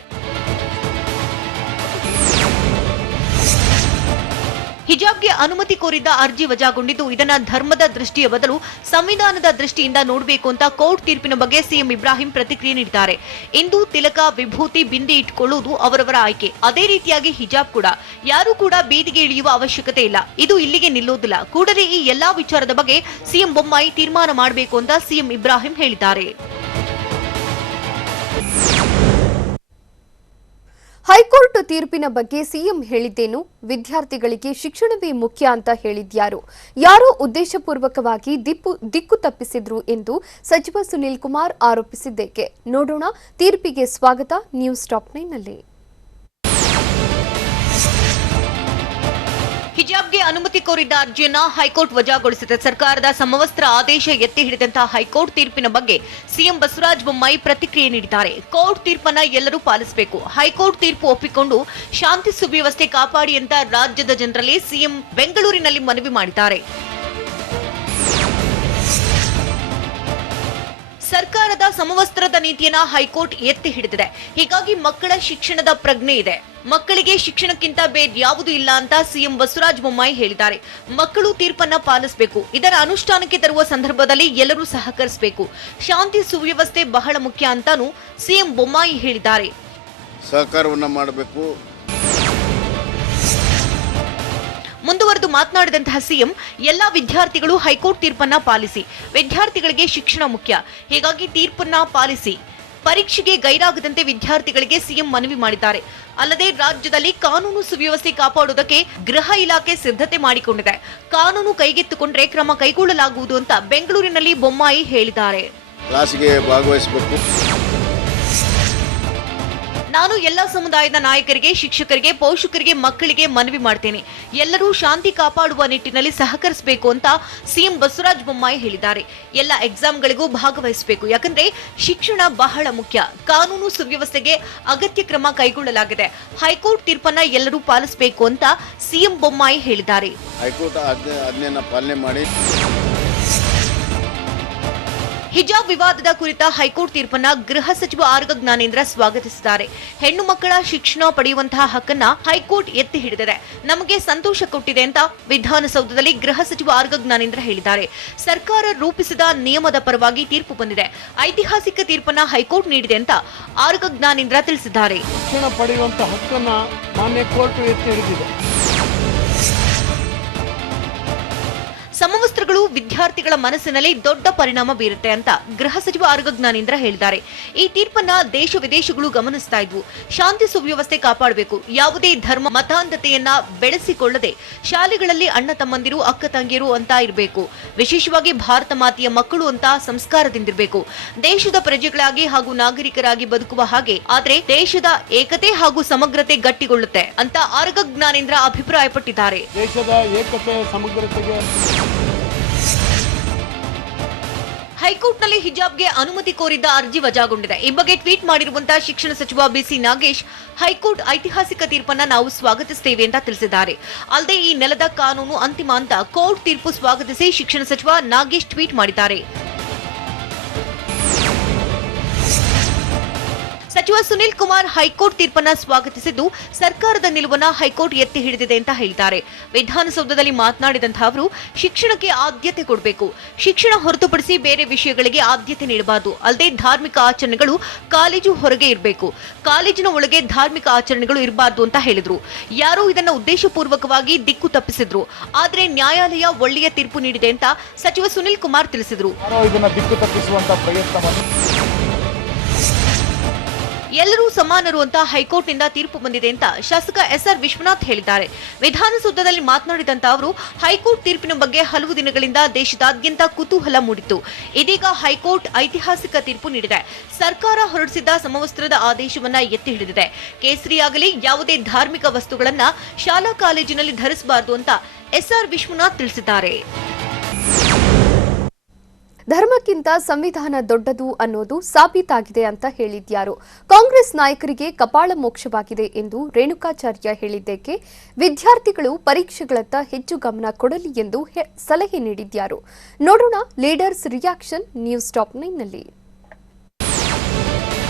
ಹಿಜಾಬ್ಗೆ ಅನುಮತಿ ಕೋರಿದ್ದ ಅರ್ಜಿ ವಜಾಗೊಂಡಿದ್ದು, ಇದನ್ನ ಧರ್ಮದ ದೃಷ್ಟಿಯ ಬದಲು ಸಂವಿಧಾನದ ದೃಷ್ಟಿಯಿಂದ ನೋಡಬೇಕು ಅಂತ ಕೋರ್ಟ್ ತೀರ್ಪಿನ ಬಗ್ಗೆ ಸಿಎಂ ಇಬ್ರಾಹಿಂ ಪ್ರತಿಕ್ರಿಯೆ ನೀಡಿದ್ದಾರೆ. ಇಂದು ತಿಲಕ, ವಿಭೂತಿ, ಬಿಂದಿ ಇಟ್ಕೊಳ್ಳುವುದು ಅವರವರ ಆಯ್ಕೆ. ಅದೇ ರೀತಿಯಾಗಿ ಹಿಜಾಬ್ ಕೂಡ. ಯಾರು ಕೂಡ ಬೀದಿಗೆ ಇಳಿಯುವ ಅವಶ್ಯಕತೆ ಇಲ್ಲ. ಇದು ಇಲ್ಲಿಗೆ ನಿಲ್ಲೋದಿಲ್ಲ. ಕೂಡಲೇ ಈ ಎಲ್ಲಾ ವಿಚಾರದ ಬಗ್ಗೆ ಸಿಎಂ ಬೊಮ್ಮಾಯಿ ತೀರ್ಮಾನ ಮಾಡಬೇಕು ಅಂತ ಸಿಎಂ ಇಬ್ರಾಹಿಂ ಹೇಳಿದ್ದಾರೆ. ಹೈಕೋರ್ಟ್ ತೀರ್ಪಿನ ಬಗ್ಗೆ ಸಿಎಂ ಹೇಳಿದ್ದೇನು? ವಿದ್ಯಾರ್ಥಿಗಳಿಗೆ ಶಿಕ್ಷಣವೇ ಮುಖ್ಯ ಅಂತ ಹೇಳಿದ್ಯಾರು? ಯಾರೋ ಉದ್ದೇಶಪೂರ್ವಕವಾಗಿ ದಿಕ್ಕು ತಪ್ಪಿಸಿದ್ರು ಎಂದು ಸಚಿವ ಸುನೀಲ್ ಕುಮಾರ್ ಆರೋಪಿಸಿದ್ದೇಕೆ? ನೋಡೋಣ. ತೀರ್ಪಿಗೆ ಸ್ವಾಗತ. News top 9ನಲ್ಲಿ. ಹಿಜಾಬ್ಗೆ ಅನುಮತಿ ಕೋರಿದ್ದ ಅರ್ಜಿಯನ್ನ ಹೈಕೋರ್ಟ್ ವಜಾಗೊಳಿಸಿದೆ. ಸರ್ಕಾರದ ಸಮವಸ್ತ್ರ ಆದೇಶ ಎತ್ತಿ ಹಿಡಿದಂತಹ ಹೈಕೋರ್ಟ್ ತೀರ್ಪಿನ ಬಗ್ಗೆ ಸಿಎಂ ಬಸವರಾಜ ಬೊಮ್ಮಾಯಿ ಪ್ರತಿಕ್ರಿಯೆ ನೀಡಿದ್ದಾರೆ. ಕೋರ್ಟ್ ತೀರ್ಪನ್ನ ಎಲ್ಲರೂ ಪಾಲಿಸಬೇಕು. ಹೈಕೋರ್ಟ್ ತೀರ್ಪು ಒಪ್ಪಿಕೊಂಡು ಶಾಂತಿ ಸುವ್ಯವಸ್ಥೆ ಕಾಪಾಡಿ ಅಂತ ರಾಜ್ಯದ ಜನರಲ್ಲಿ ಸಿಎಂ ಬೆಂಗಳೂರಿನಲ್ಲಿ ಮನವಿ ಮಾಡಿದ್ದಾರೆ. ಸರ್ಕಾರದ ಸಮವಸ್ತ್ರದ ನೀತಿಯನ್ನ ಹೈಕೋರ್ಟ್ ಎತ್ತಿ ಹಿಡಿದಿದೆ. ಹೀಗಾಗಿ ಮಕ್ಕಳ ಶಿಕ್ಷಣದ ಪ್ರಜ್ಞೆ ಇದೆ. ಮಕ್ಕಳಿಗೆ ಶಿಕ್ಷಣಕ್ಕಿಂತ ಬೇರ್ಯಾವುದೂ ಇಲ್ಲ ಅಂತ ಸಿಎಂ ಬಸವರಾಜ ಬೊಮ್ಮಾಯಿ ಹೇಳಿದ್ದಾರೆ. ಮಕ್ಕಳು ತೀರ್ಪನ್ನ ಪಾಲಿಸಬೇಕು. ಇದರ ಅನುಷ್ಠಾನಕ್ಕೆ ತರುವ ಸಂದರ್ಭದಲ್ಲಿ ಎಲ್ಲರೂ ಸಹಕರಿಸಬೇಕು. ಶಾಂತಿ ಸುವ್ಯವಸ್ಥೆ ಬಹಳ ಮುಖ್ಯ ಅಂತಾನೂ ಸಿಎಂ ಬೊಮ್ಮಾಯಿ ಹೇಳಿದ್ದಾರೆ. ಸಹಕಾರವನ್ನ ಮಾಡಬೇಕು. ಮುಂದುವರೆದು ಮಾತನಾಡಿದಂತಹ ಸಿಎಂ, ಎಲ್ಲಾ ವಿದ್ಯಾರ್ಥಿಗಳು ಹೈಕೋರ್ಟ್ ತೀರ್ಪನ್ನ ಪಾಲಿಸಿ. ವಿದ್ಯಾರ್ಥಿಗಳಿಗೆ ಶಿಕ್ಷಣ ಮುಖ್ಯ. ಹೀಗಾಗಿ ತೀರ್ಪನ್ನ ಪಾಲಿಸಿ. ಪರೀಕ್ಷೆಗೆ ಗೈರಾಗದಂತೆ ವಿದ್ಯಾರ್ಥಿಗಳಿಗೆ ಸಿಎಂ ಮನವಿ ಮಾಡಿದ್ದಾರೆ. ಅಲ್ಲದೆ ರಾಜ್ಯದಲ್ಲಿ ಕಾನೂನು ಸುವ್ಯವಸ್ಥೆ ಕಾಪಾಡುವುದಕ್ಕೆ ಗೃಹ ಇಲಾಖೆ ಸಿದ್ಧತೆ ಮಾಡಿಕೊಂಡಿದೆ. ಕಾನೂನು ಕೈಗೆತ್ತಿಕೊಂಡ್ರೆ ಕ್ರಮ ಕೈಗೊಳ್ಳಲಾಗುವುದು ಅಂತ ಬೆಂಗಳೂರಿನಲ್ಲಿ ಬೊಮ್ಮಾಯಿ ಹೇಳಿದ್ದಾರೆ. ಕ್ಲಾಸ್ಗೆ ಭಾಗವಹಿಸಬೇಕು. ನಾನು ಎಲ್ಲ ಸಮುದಾಯದ ನಾಯಕರಿಗೆ, ಶಿಕ್ಷಕರಿಗೆ, ಪೋಷಕರಿಗೆ, ಮಕ್ಕಳಿಗೆ ಮನವಿ ಮಾಡ್ತೇನೆ. ಎಲ್ಲರೂ ಶಾಂತಿ ಕಾಪಾಡುವ ನಿಟ್ಟಿನಲ್ಲಿ ಸಹಕರಿಸಬೇಕು ಅಂತ ಸಿಎಂ ಬಸವರಾಜ ಬೊಮ್ಮಾಯಿ ಹೇಳಿದ್ದಾರೆ. ಎಲ್ಲ ಎಕ್ಸಾಮ್ಗಳಿಗೂ ಭಾಗವಹಿಸಬೇಕು. ಯಾಕಂದ್ರೆ ಶಿಕ್ಷಣ ಬಹಳ ಮುಖ್ಯ. ಕಾನೂನು ಸುವ್ಯವಸ್ಥೆಗೆ ಅಗತ್ಯ ಕ್ರಮ ಕೈಗೊಳ್ಳಲಾಗಿದೆ. ಹೈಕೋರ್ಟ್ ತೀರ್ಪನ್ನ ಎಲ್ಲರೂ ಪಾಲಿಸಬೇಕು ಅಂತ ಸಿಎಂ ಬೊಮ್ಮಾಯಿ ಹೇಳಿದ್ದಾರೆ. ಹೈಕೋರ್ಟ್ ಆಜ್ಞೆಯನ್ನು ಪಾಲನೆ ಮಾಡಿ. ಹಿಜಾಬ್ ವಿವಾದದ ಕುರಿತ ಹೈಕೋರ್ಟ್ ತೀರ್ಪನ್ನ ಗೃಹ ಸಚಿವ ಆರ್ಗ ಜ್ಞಾನೇಂದ್ರ ಸ್ವಾಗತಿಸಿದ್ದಾರೆ. ಹೆಣ್ಣು ಮಕ್ಕಳ ಶಿಕ್ಷಣ ಪಡೆಯುವಂತಹ ಹಕ್ಕನ್ನ ಹೈಕೋರ್ಟ್ ಎತ್ತಿ ಹಿಡಿದಿದೆ. ನಮಗೆ ಸಂತೋಷ ಕೊಟ್ಟಿದೆ ಅಂತ ವಿಧಾನಸೌಧದಲ್ಲಿ ಗೃಹ ಸಚಿವ ಆರ್ಗ ಜ್ಞಾನೇಂದ್ರ ಹೇಳಿದ್ದಾರೆ. ಸರ್ಕಾರ ರೂಪಿಸಿದ ನಿಯಮದ ಪರವಾಗಿ ತೀರ್ಪು ಬಂದಿದೆ. ಐತಿಹಾಸಿಕ ತೀರ್ಪನ್ನ ಹೈಕೋರ್ಟ್ ನೀಡಿದೆ ಅಂತ ಆರ್ಗ ಜ್ಞಾನೇಂದ್ರ ತಿಳಿಸಿದ್ದಾರೆ. ಶಿಕ್ಷಣ ಪಡೆಯುವಂತಹ ಹಕ್ಕನ್ನ ಮಾನ್ಯ ಕೋರ್ಟ್ ಎತ್ತಿ ಹಿಡಿದಿದೆ. ಸಮವಸ್ತ್ರ ತೀರ್ಪುಗಳು ವಿದ್ಯಾರ್ಥಿಗಳ ಮನಸ್ಸಿನಲ್ಲಿ ದೊಡ್ಡ ಪರಿಣಾಮ ಬೀರುತ್ತೆ ಅಂತ ಗೃಹ ಸಚಿವ ಆರ್ಗ ಜ್ಞಾನೇಂದ್ರ ಹೇಳಿದ್ದಾರೆ. ಈ ತೀರ್ಪನ್ನ ದೇಶ ವಿದೇಶಗಳು ಗಮನಿಸ್ತಾ ಇದ್ವು. ಶಾಂತಿ ಸುವ್ಯವಸ್ಥೆ ಕಾಪಾಡಬೇಕು, ಯಾವುದೇ ಧರ್ಮ ಮತಾಂಧತೆಯನ್ನ ಬೆಳೆಸಿಕೊಳ್ಳದೆ ಶಾಲೆಗಳಲ್ಲಿ ಅಣ್ಣ ತಮ್ಮಂದಿರು ಅಕ್ಕ ತಂಗಿಯರು ಅಂತ ಇರಬೇಕು, ವಿಶೇಷವಾಗಿ ಭಾರತ ಮಾತೆಯ ಮಕ್ಕಳು ಅಂತ ಸಂಸ್ಕಾರದಿಂದಿರಬೇಕು, ದೇಶದ ಪ್ರಜೆಗಳಾಗಿ ಹಾಗೂ ನಾಗರಿಕರಾಗಿ ಬದುಕುವ ಹಾಗೆ ಆದ್ರೆ ದೇಶದ ಏಕತೆ ಹಾಗೂ ಸಮಗ್ರತೆ ಗಟ್ಟಿಗೊಳ್ಳುತ್ತೆ ಅಂತ ಆರ್ಗ ಜ್ಞಾನೇಂದ್ರ ಅಭಿಪ್ರಾಯಪಟ್ಟಿದ್ದಾರೆ. ದೇಶದ ಏಕತೆ ಸಮಗ್ರತೆಗೆ ಹೈಕೋರ್ಟ್ನಲ್ಲಿ ಹಿಜಾಬ್ಗೆ ಅನುಮತಿ ಕೋರಿದ್ದ ಅರ್ಜಿ ವಜಾಗೊಂಡಿದೆ. ಈ ಬಗ್ಗೆ ಟ್ವೀಟ್ ಮಾಡಿರುವಂತಹ ಶಿಕ್ಷಣ ಸಚಿವ ಬಿಸಿ ನಾಗೇಶ್, ಹೈಕೋರ್ಟ್ ಐತಿಹಾಸಿಕ ತೀರ್ಪನ್ನ ನಾವು ಸ್ವಾಗತಿಸುತ್ತೇವೆ ಅಂತ ತಿಳಿಸಿದ್ದಾರೆ. ಅಲ್ಲದೆ ಈ ನೆಲದ ಕಾನೂನು ಅಂತಿಮ ಅಂತ ಕೋರ್ಟ್ ತೀರ್ಪು ಸ್ವಾಗತಿಸಿ ಶಿಕ್ಷಣ ಸಚಿವ ನಾಗೇಶ್ ಟ್ವೀಟ್ ಮಾಡಿದ್ದಾರೆ. ಸಚಿವ ಸುನಿಲ್ ಕುಮಾರ್ ಹೈಕೋರ್ಟ್ ತೀರ್ಪನ್ನ ಸ್ವಾಗತಿಸಿದ್ದು ಸರ್ಕಾರದ ನಿಲುವನ್ನ ಹೈಕೋರ್ಟ್ ಎತ್ತಿ ಹಿಡಿದಿದೆ ಅಂತ ಹೇಳಿದ್ದಾರೆ. ವಿಧಾನಸೌಧದಲ್ಲಿ ಮಾತನಾಡಿದಂತಹ ಅವರು, ಶಿಕ್ಷಣಕ್ಕೆ ಆದ್ಯತೆ ಕೊಡಬೇಕು, ಶಿಕ್ಷಣ ಹೊರತುಪಡಿಸಿ ಬೇರೆ ವಿಷಯಗಳಿಗೆ ಆದ್ಯತೆ ನೀಡಬಾರದು. ಅಲ್ಲದೆ ಧಾರ್ಮಿಕ ಆಚರಣೆಗಳು ಕಾಲೇಜು ಹೊರಗೆ ಇರಬೇಕು, ಕಾಲೇಜಿನ ಒಳಗೆ ಧಾರ್ಮಿಕ ಆಚರಣೆಗಳು ಇರಬಾರದು ಅಂತ ಹೇಳಿದ್ರು. ಯಾರೋ ಇದನ್ನ ಉದ್ದೇಶಪೂರ್ವಕವಾಗಿ ದಿಕ್ಕು ತಪ್ಪಿಸಿದ್ರು, ಆದ್ರೆ ನ್ಯಾಯಾಲಯ ಒಳ್ಳೆಯ ತೀರ್ಪು ನೀಡಿದೆ ಅಂತ ಸಚಿವ ಸುನಿಲ್ ಕುಮಾರ್ ತಿಳಿಸಿದ್ರು. ಇದನ್ನ ದಿಕ್ಕು ತಪ್ಪಿಸುವಂತ ಪ್ರಯತ್ನವನ್ನು ಎಲ್ಲರೂ ಸಮಾನರು ಅಂತ ಹೈಕೋರ್ಟ್ನಿಂದ ತೀರ್ಪು ಬಂದಿದೆ ಅಂತ ಶಾಸಕ ಎಸ್ಆರ್ ವಿಶ್ವನಾಥ್ ಹೇಳಿದ್ದಾರೆ. ವಿಧಾನಸೌಧದಲ್ಲಿ ಮಾತನಾಡಿದಂತ ಅವರು, ಹೈಕೋರ್ಟ್ ತೀರ್ಪಿನ ಬಗ್ಗೆ ಹಲವು ದಿನಗಳಿಂದ ದೇಶದಾದ್ಯಂತ ಕುತೂಹಲ ಮೂಡಿತ್ತು. ಇದೀಗ ಹೈಕೋರ್ಟ್ ಐತಿಹಾಸಿಕ ತೀರ್ಪು ನೀಡಿದೆ. ಸರ್ಕಾರ ಹೊರಡಿಸಿದ್ದ ಸಮವಸ್ತ್ರದ ಆದೇಶವನ್ನ ಎತ್ತಿ ಹಿಡಿದಿದೆ. ಕೇಸರಿಯಾಗಲಿ ಯಾವುದೇ ಧಾರ್ಮಿಕ ವಸ್ತುಗಳನ್ನ ಶಾಲಾ ಕಾಲೇಜಿನಲ್ಲಿ ಧರಿಸಬಾರದು ಅಂತ ಎಸ್ಆರ್ ವಿಶ್ವನಾಥ್ ತಿಳಿಸಿದ್ದಾರೆ. ಧರ್ಮಕ್ಕಿಂತ ಸಂವಿಧಾನ ದೊಡ್ಡದು ಅನ್ನೋದು ಸಾಬೀತಾಗಿದೆ ಅಂತ ಹೇಳಿದ್ಯಾರು? ಕಾಂಗ್ರೆಸ್ ನಾಯಕರಿಗೆ ಕಪಾಳ ಮೋಕ್ಷವಾಗಿದೆ ಎಂದು ರೇಣುಕಾಚಾರ್ಯ ಹೇಳಿದ್ದಕ್ಕೆ ವಿದ್ಯಾರ್ಥಿಗಳು ಪರೀಕ್ಷೆಗಳತ್ತ ಹೆಚ್ಚು ಗಮನ ಕೊಡಲಿ ಎಂದು ಸಲಹೆ ನೀಡಿದ್ಯಾರು? ನೋಡೋಣ ಲೀಡರ್ಸ್ ರಿಯಾಕ್ಷನ್ ನ್ಯೂಸ್ ಟಾಪ್ 9ನಲ್ಲಿ.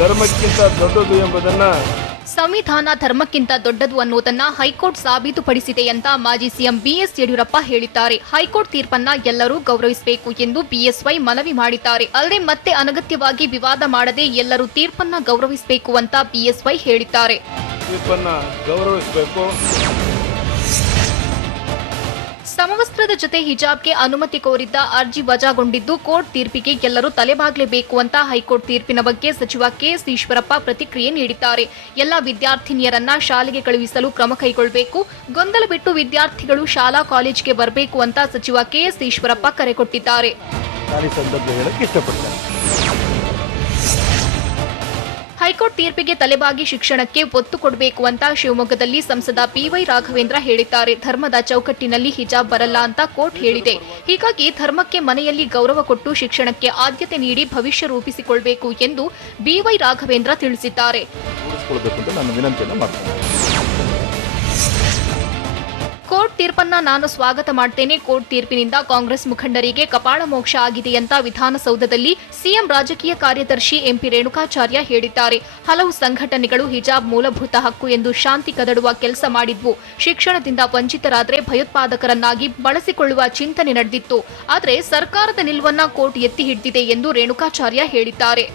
ಧರ್ಮಕ್ಕಿಂತ ದೊಡ್ಡದು ಎಂಬುದನ್ನ ಸಂವಿಧಾನ ಧರ್ಮಕ್ಕಿಂತ ದೊಡ್ಡದು ಅನ್ನೋದನ್ನ ಹೈಕೋರ್ಟ್ ಸಾಬೀತುಪಡಿಸಿದೆ ಅಂತ ಮಾಜಿ ಸಿಎಂ ಬಿಎಸ್ ಯಡಿಯೂರಪ್ಪ ಹೇಳಿದ್ದಾರೆ. ಹೈಕೋರ್ಟ್ ತೀರ್ಪನ್ನ ಎಲ್ಲರೂ ಗೌರವಿಸಬೇಕು ಎಂದು ಬಿಎಸ್ವೈ ಮನವಿ ಮಾಡಿದ್ದಾರೆ. ಅಲ್ಲದೆ ಮತ್ತೆ ಅನಗತ್ಯವಾಗಿ ವಿವಾದ ಮಾಡದೆ ಎಲ್ಲರೂ ತೀರ್ಪನ್ನ ಗೌರವಿಸಬೇಕು ಅಂತ ಬಿಎಸ್ವೈ ಹೇಳಿದ್ದಾರೆ. ತೀರ್ಪನ್ನ ಗೌರವಿಸಬೇಕು. ಸಮವಸ್ತ್ರದ ಜೊತೆ ಹಿಜಾಬ್ಗೆ ಅನುಮತಿ ಕೋರಿದ್ದ ಅರ್ಜಿ ವಜಾಗೊಂಡಿದ್ದು ಕೋರ್ಟ್ ತೀರ್ಪಿಗೆ ಎಲ್ಲರೂ ತಲೆಬಾಗಲೇಬೇಕು ಅಂತ ಹೈಕೋರ್ಟ್ ತೀರ್ಪಿನ ಬಗ್ಗೆ ಸಚಿವ ಕೆಎಸ್ ಈಶ್ವರಪ್ಪ ಪ್ರತಿಕ್ರಿಯೆ ನೀಡಿದ್ದಾರೆ. ಎಲ್ಲ ವಿದ್ಯಾರ್ಥಿನಿಯರನ್ನ ಶಾಲೆಗೆ ಕಳುಹಿಸಲು ಕ್ರಮ ಕೈಗೊಳ್ಳಬೇಕು, ಗೊಂದಲ ಬಿಟ್ಟು ವಿದ್ಯಾರ್ಥಿಗಳು ಶಾಲಾ ಕಾಲೇಜಿಗೆ ಬರಬೇಕು ಅಂತ ಸಚಿವ ಕೆಎಸ್ ಈಶ್ವರಪ್ಪ ಕರೆ ಕೊಟ್ಟಿದ್ದಾರೆ. ಹೈಕೋರ್ಟ್ ತೀರ್ಪಿಗೆ ತಲೆಬಾಗಿ ಶಿಕ್ಷಣಕ್ಕೆ ಒತ್ತು ಕೊಡಬೇಕು ಅಂತ ಶಿವಮೊಗ್ಗದಲ್ಲಿ ಸಂಸದ ಬಿವೈ ರಾಘವೇಂದ್ರ ಹೇಳಿದ್ದಾರೆ. ಧರ್ಮದ ಚೌಕಟ್ಟಿನಲ್ಲಿ ಹಿಜಾಬ್ ಬರಲ್ಲ ಅಂತ ಕೋರ್ಟ್ ಹೇಳಿದೆ. ಹೀಗಾಗಿ ಧರ್ಮಕ್ಕೆ ಮನೆಯಲ್ಲಿ ಗೌರವ ಕೊಟ್ಟು ಶಿಕ್ಷಣಕ್ಕೆ ಆದ್ಯತೆ ನೀಡಿ ಭವಿಷ್ಯ ರೂಪಿಸಿಕೊಳ್ಳಬೇಕು ಎಂದು ಬಿವೈ ರಾಘವೇಂದ್ರ ತಿಳಿಸಿದ್ದಾರೆ. ಕೋರ್ಟ್ ತೀರ್ಪನ್ನ ನಾನು ಸ್ವಾಗತ ಮಾಡ್ತೇನೆ. ಕೋರ್ಟ್ ತೀರ್ಪಿನಿಂದ ಕಾಂಗ್ರೆಸ್ ಮುಖಂಡರಿಗೆ ಕಪಾಳ ಮೋಕ್ಷ ಆಗಿದೆ ಅಂತ ವಿಧಾನಸೌಧದಲ್ಲಿ ಸಿಎಂ ರಾಜಕೀಯ ಕಾರ್ಯದರ್ಶಿ ಎಂಪಿ ರೇಣುಕಾಚಾರ್ಯ ಹೇಳಿದ್ದಾರೆ. ಹಲವು ಸಂಘಟನೆಗಳು ಹಿಜಾಬ್ ಮೂಲಭೂತ ಹಕ್ಕು ಎಂದು ಶಾಂತಿ ಕದಡುವ ಕೆಲಸ ಮಾಡಿದ್ವು. ಶಿಕ್ಷಣದಿಂದ ವಂಚಿತರಾದರೆ ಭಯೋತ್ಪಾದಕರನ್ನಾಗಿ ಬಳಸಿಕೊಳ್ಳುವ ಚಿಂತನೆ ನಡೆದಿತ್ತು. ಆದರೆ ಸರ್ಕಾರದ ನಿಲುವನ್ನ ಕೋರ್ಟ್ ಎತ್ತಿ ಹಿಡಿದಿದೆ ಎಂದು ರೇಣುಕಾಚಾರ್ಯ ಹೇಳಿದ್ದಾರೆ.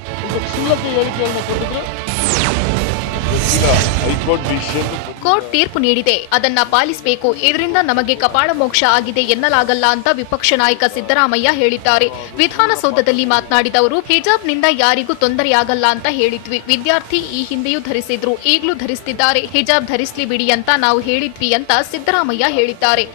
ಕೋರ್ಟ್ ತೀರ್ಪು ನೀಡಿದೆ, ಅದನ್ನ ಪಾಲಿಸಬೇಕು. ಇದರಿಂದ ನಮಗೆ ಕಪಾಳ ಮೋಕ್ಷ ಆಗಿದೆ ಎನ್ನಲಾಗಲ್ಲ ಅಂತ ವಿಪಕ್ಷ ನಾಯಕ ಸಿದ್ದರಾಮಯ್ಯ ಹೇಳಿದ್ದಾರೆ. ವಿಧಾನಸೌಧದಲ್ಲಿ ಮಾತನಾಡಿದ ಅವರು, ಹಿಜಾಬ್ನಿಂದ ಯಾರಿಗೂ ತೊಂದರೆಯಾಗಲ್ಲ ಅಂತ ಹೇಳಿದ್ವಿ. ವಿದ್ಯಾರ್ಥಿ ಈ ಹಿಂದೆಯೂ ಧರಿಸಿದ್ರು, ಈಗಲೂ ಧರಿಸುತ್ತಿದ್ದಾರೆ. ಹಿಜಾಬ್ ಧರಿಸಲಿ ಬಿಡಿ ಅಂತ ನಾವು ಹೇಳಿದ್ವಿ ಅಂತ ಸಿದ್ದರಾಮಯ್ಯ ಹೇಳಿದ್ದಾರೆ.